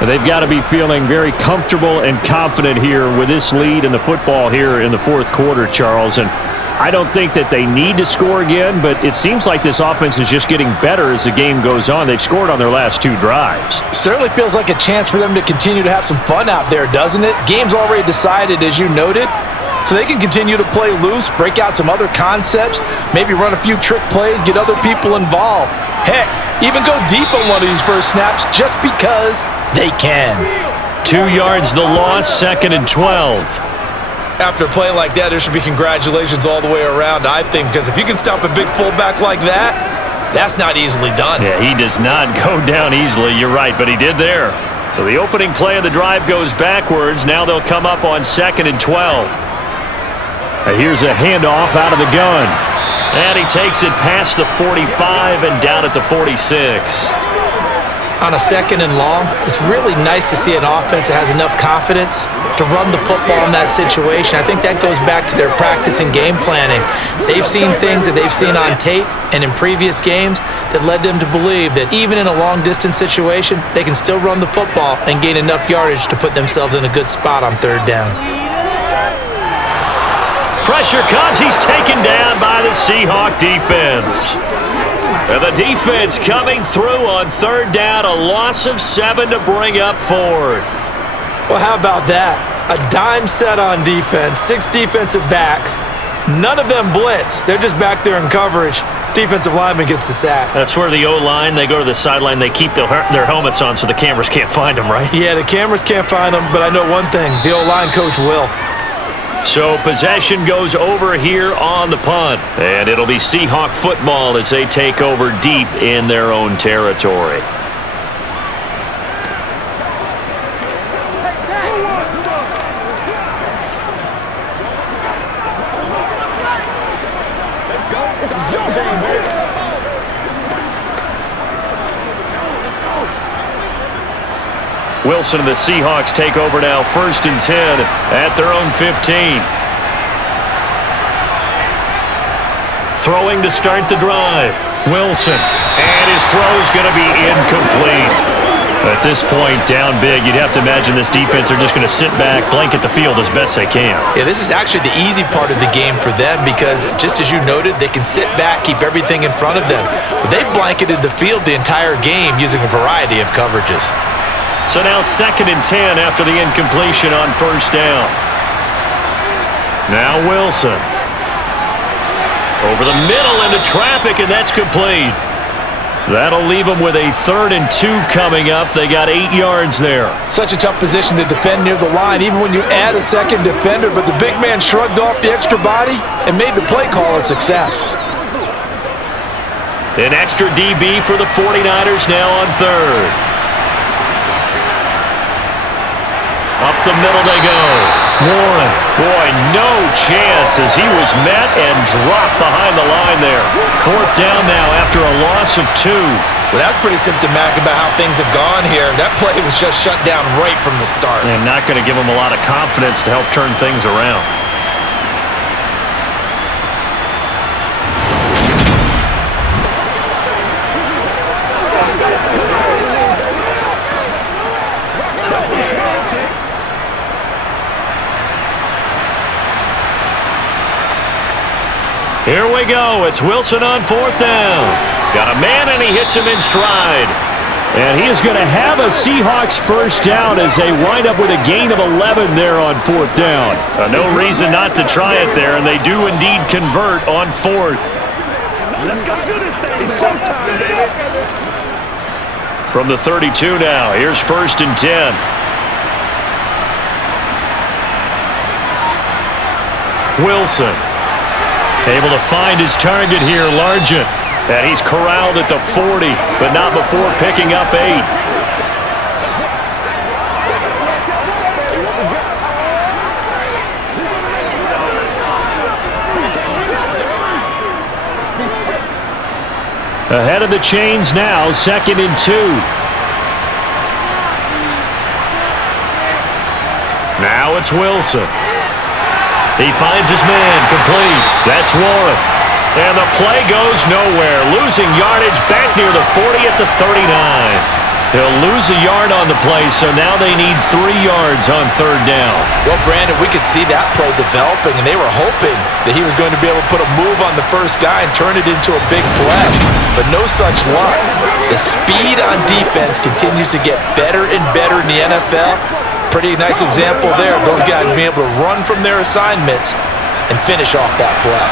And they've got to be feeling very comfortable and confident here with this lead in the football here in the 4th quarter, Charles. And I don't think that they need to score again, but it seems like this offense is just getting better as the game goes on. They've scored on their last 2 drives. Certainly feels like a chance for them to continue to have some fun out there, doesn't it? Game's already decided, as you noted, so they can continue to play loose, break out some other concepts, maybe run a few trick plays, get other people involved. Heck, even go deep on one of these first snaps just because they can. 2 yards the loss, 2nd and 12. After a play like that, there should be congratulations all the way around, I think, because if you can stop a big fullback like that, that's not easily done. Yeah, he does not go down easily. You're right, but he did there. So the opening play of the drive goes backwards. Now they'll come up on 2nd and 12. Here's a handoff out of the gun. And he takes it past the 45 and down at the 46. On a 2nd and long, it's really nice to see an offense that has enough confidence to run the football in that situation. I think that goes back to their practice and game planning. They've seen things that they've seen on tape and in previous games that led them to believe that even in a long-distance situation, they can still run the football and gain enough yardage to put themselves in a good spot on 3rd down. Pressure comes. He's taken down by the Seahawk defense. And the defense coming through on 3rd down, a loss of 7 to bring up 4th. Well, how about that? A dime set on defense, 6 defensive backs. None of them blitz. They're just back there in coverage. Defensive lineman gets the sack. That's where the O-line, they go to the sideline, they keep their helmets on so the cameras can't find them, right? Yeah, the cameras can't find them, but I know one thing. The O-line coach will. So possession goes over here on the punt. And it'll be Seahawk football as they take over deep in their own territory. This is your game, baby. Wilson and the Seahawks take over now, 1st and 10 at their own 15. Throwing to start the drive. Wilson. And his throw's going to be incomplete. At this point, down big, you'd have to imagine this defense, they're just going to sit back, blanket the field as best they can. Yeah, this is actually the easy part of the game for them because, just as you noted, they can sit back, keep everything in front of them. But they've blanketed the field the entire game using a variety of coverages. So now 2nd and 10 after the incompletion on 1st down. Now Wilson. Over the middle into traffic, and that's complete. That'll leave them with a 3rd and 2 coming up. They got 8 yards there. Such a tough position to defend near the line, even when you add a second defender, but the big man shrugged off the extra body and made the play call a success. An extra DB for the 49ers now on 3rd. Up the middle they go. Warren, boy, no chance as he was met and dropped behind the line there. 4th down now after a loss of 2. Well, that's pretty symptomatic about how things have gone here. That play was just shut down right from the start. And not going to give them a lot of confidence to help turn things around. Here we go. It's Wilson on 4th down. Got a man, and he hits him in stride. And he is going to have a Seahawks 1st down as they wind up with a gain of 11 there on 4th down. No reason not to try it there, and they do indeed convert on 4th. Let's go do this thing. It's showtime, baby. From the 32 now, here's 1st and 10. Wilson. Able to find his target here, Largent. And he's corralled at the 40, but not before picking up 8. Ahead of the chains now, 2nd and 2. Now it's Wilson. He finds his man, complete. That's Warren. And the play goes nowhere. Losing yardage back near the 40 at the 39. He'll lose a yard on the play, so now they need 3 yards on third down. Well, Brandon, we could see that play developing, and they were hoping that he was going to be able to put a move on the first guy and turn it into a big play. But no such luck. The speed on defense continues to get better and better in the NFL. Pretty nice example there of those guys being able to run from their assignments and finish off that play.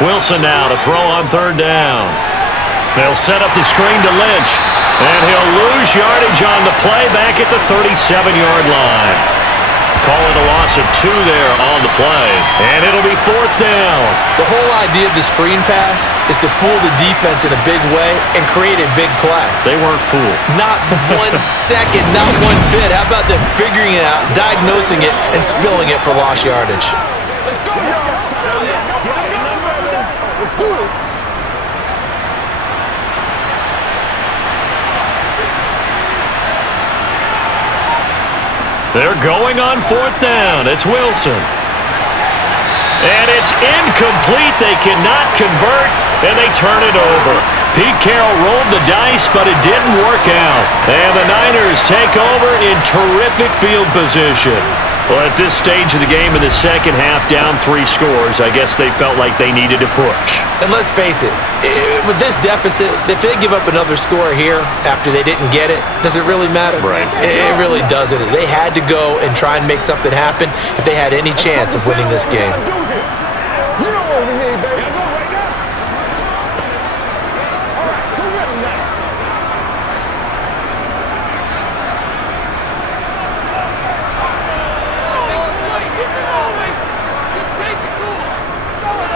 Wilson now to throw on third down. They'll set up the screen to Lynch, and he'll lose yardage on the play back at the 37-yard line. Call it a loss of 2 there on the play, and it'll be fourth down. The whole idea of the screen pass is to fool the defense in a big way and create a big play. They weren't fooled. Not 1 second, not 1 bit. How about them figuring it out, diagnosing it, and spilling it for lost yardage? Let's go. Let's do it. They're going on fourth down. It's Wilson. And it's incomplete. They cannot convert, and they turn it over. Pete Carroll rolled the dice, but it didn't work out. And the Niners take over in terrific field position. Well, at this stage of the game in the second half, down 3 scores, I guess they felt like they needed to push. And let's face it, with this deficit, if they give up another score here after they didn't get it, does it really matter? Right. It really doesn't. They had to go and try and make something happen if they had any chance of winning this game. You know what we need, baby. Go right now. All right, go get him now.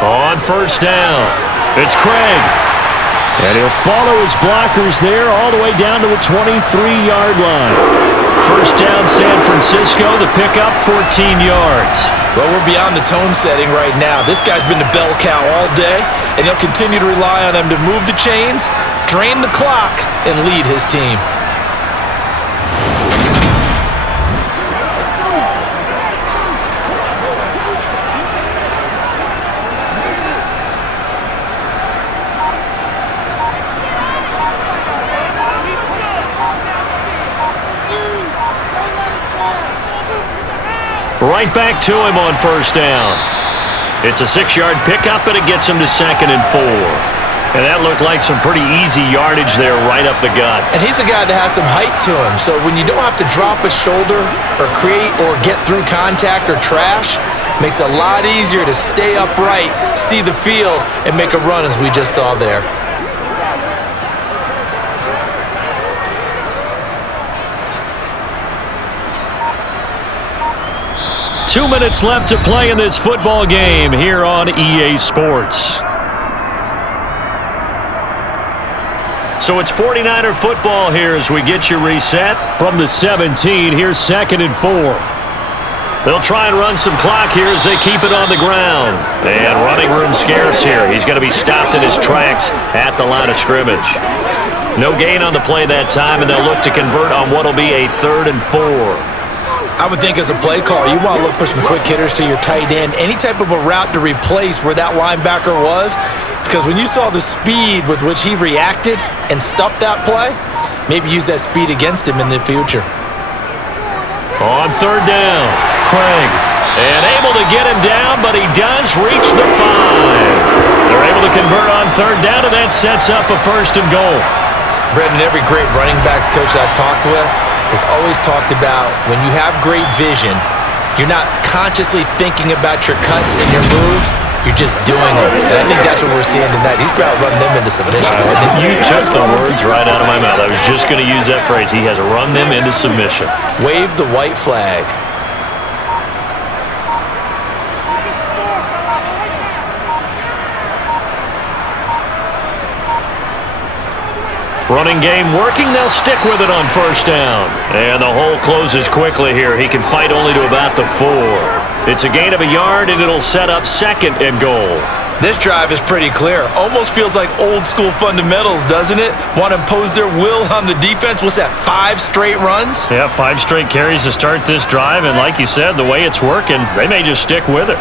On first down, it's Craig. And he'll follow his blockers there all the way down to the 23-yard line. First down, San Francisco, the pickup, 14 yards. Well, we're beyond the tone setting right now. This guy's been the bell cow all day, and he'll continue to rely on him to move the chains, drain the clock, and lead his team. Right back to him on first down. It's a 6-yard pickup, and it gets him to 2nd and 4. And that looked like some pretty easy yardage there right up the gut. And he's a guy that has some height to him, so when you don't have to drop a shoulder or create or get through contact or trash, makes it a lot easier to stay upright, see the field, and make a run as we just saw there. Two minutes left to play in this football game here on EA Sports. So it's 49er football here as we get you reset. From the 17, here's 2nd and 4. They'll try and run some clock here as they keep it on the ground. And running room scarce here. He's going to be stopped in his tracks at the line of scrimmage. No gain on the play that time, and they'll look to convert on what will be a 3rd and 4. I would think as a play call, you want to look for some quick hitters to your tight end, any type of a route to replace where that linebacker was, because when you saw the speed with which he reacted and stuffed that play, maybe use that speed against him in the future. On third down, Craig, and able to get him down, but he does reach the 5. They're able to convert on third down, and that sets up a 1st and goal. Brendan, every great running backs coach I've talked with has always talked about when you have great vision, you're not consciously thinking about your cuts and your moves, you're just doing them. And I think that's what we're seeing tonight. He's about to run them into submission. You took the words right out of my mouth. I was just going to use that phrase. He has run them into submission. Wave the white flag. Running game working. They'll stick with it on first down. And the hole closes quickly here. He can fight only to about the 4. It's a gain of a yard, and it'll set up 2nd and goal. This drive is pretty clear. Almost feels like old school fundamentals, doesn't it? Want to impose their will on the defense. What's that, 5 straight runs? Yeah, 5 straight carries to start this drive, and like you said, the way it's working, they may just stick with it.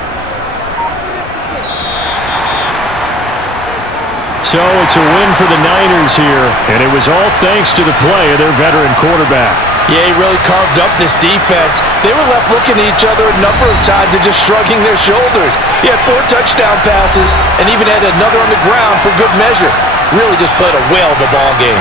So it's a win for the Niners here, and it was all thanks to the play of their veteran quarterback. Yeah, he really carved up this defense. They were left looking at each other a number of times and just shrugging their shoulders. He had 4 touchdown passes and even had another on the ground for good measure. Really just played a whale of a ball game.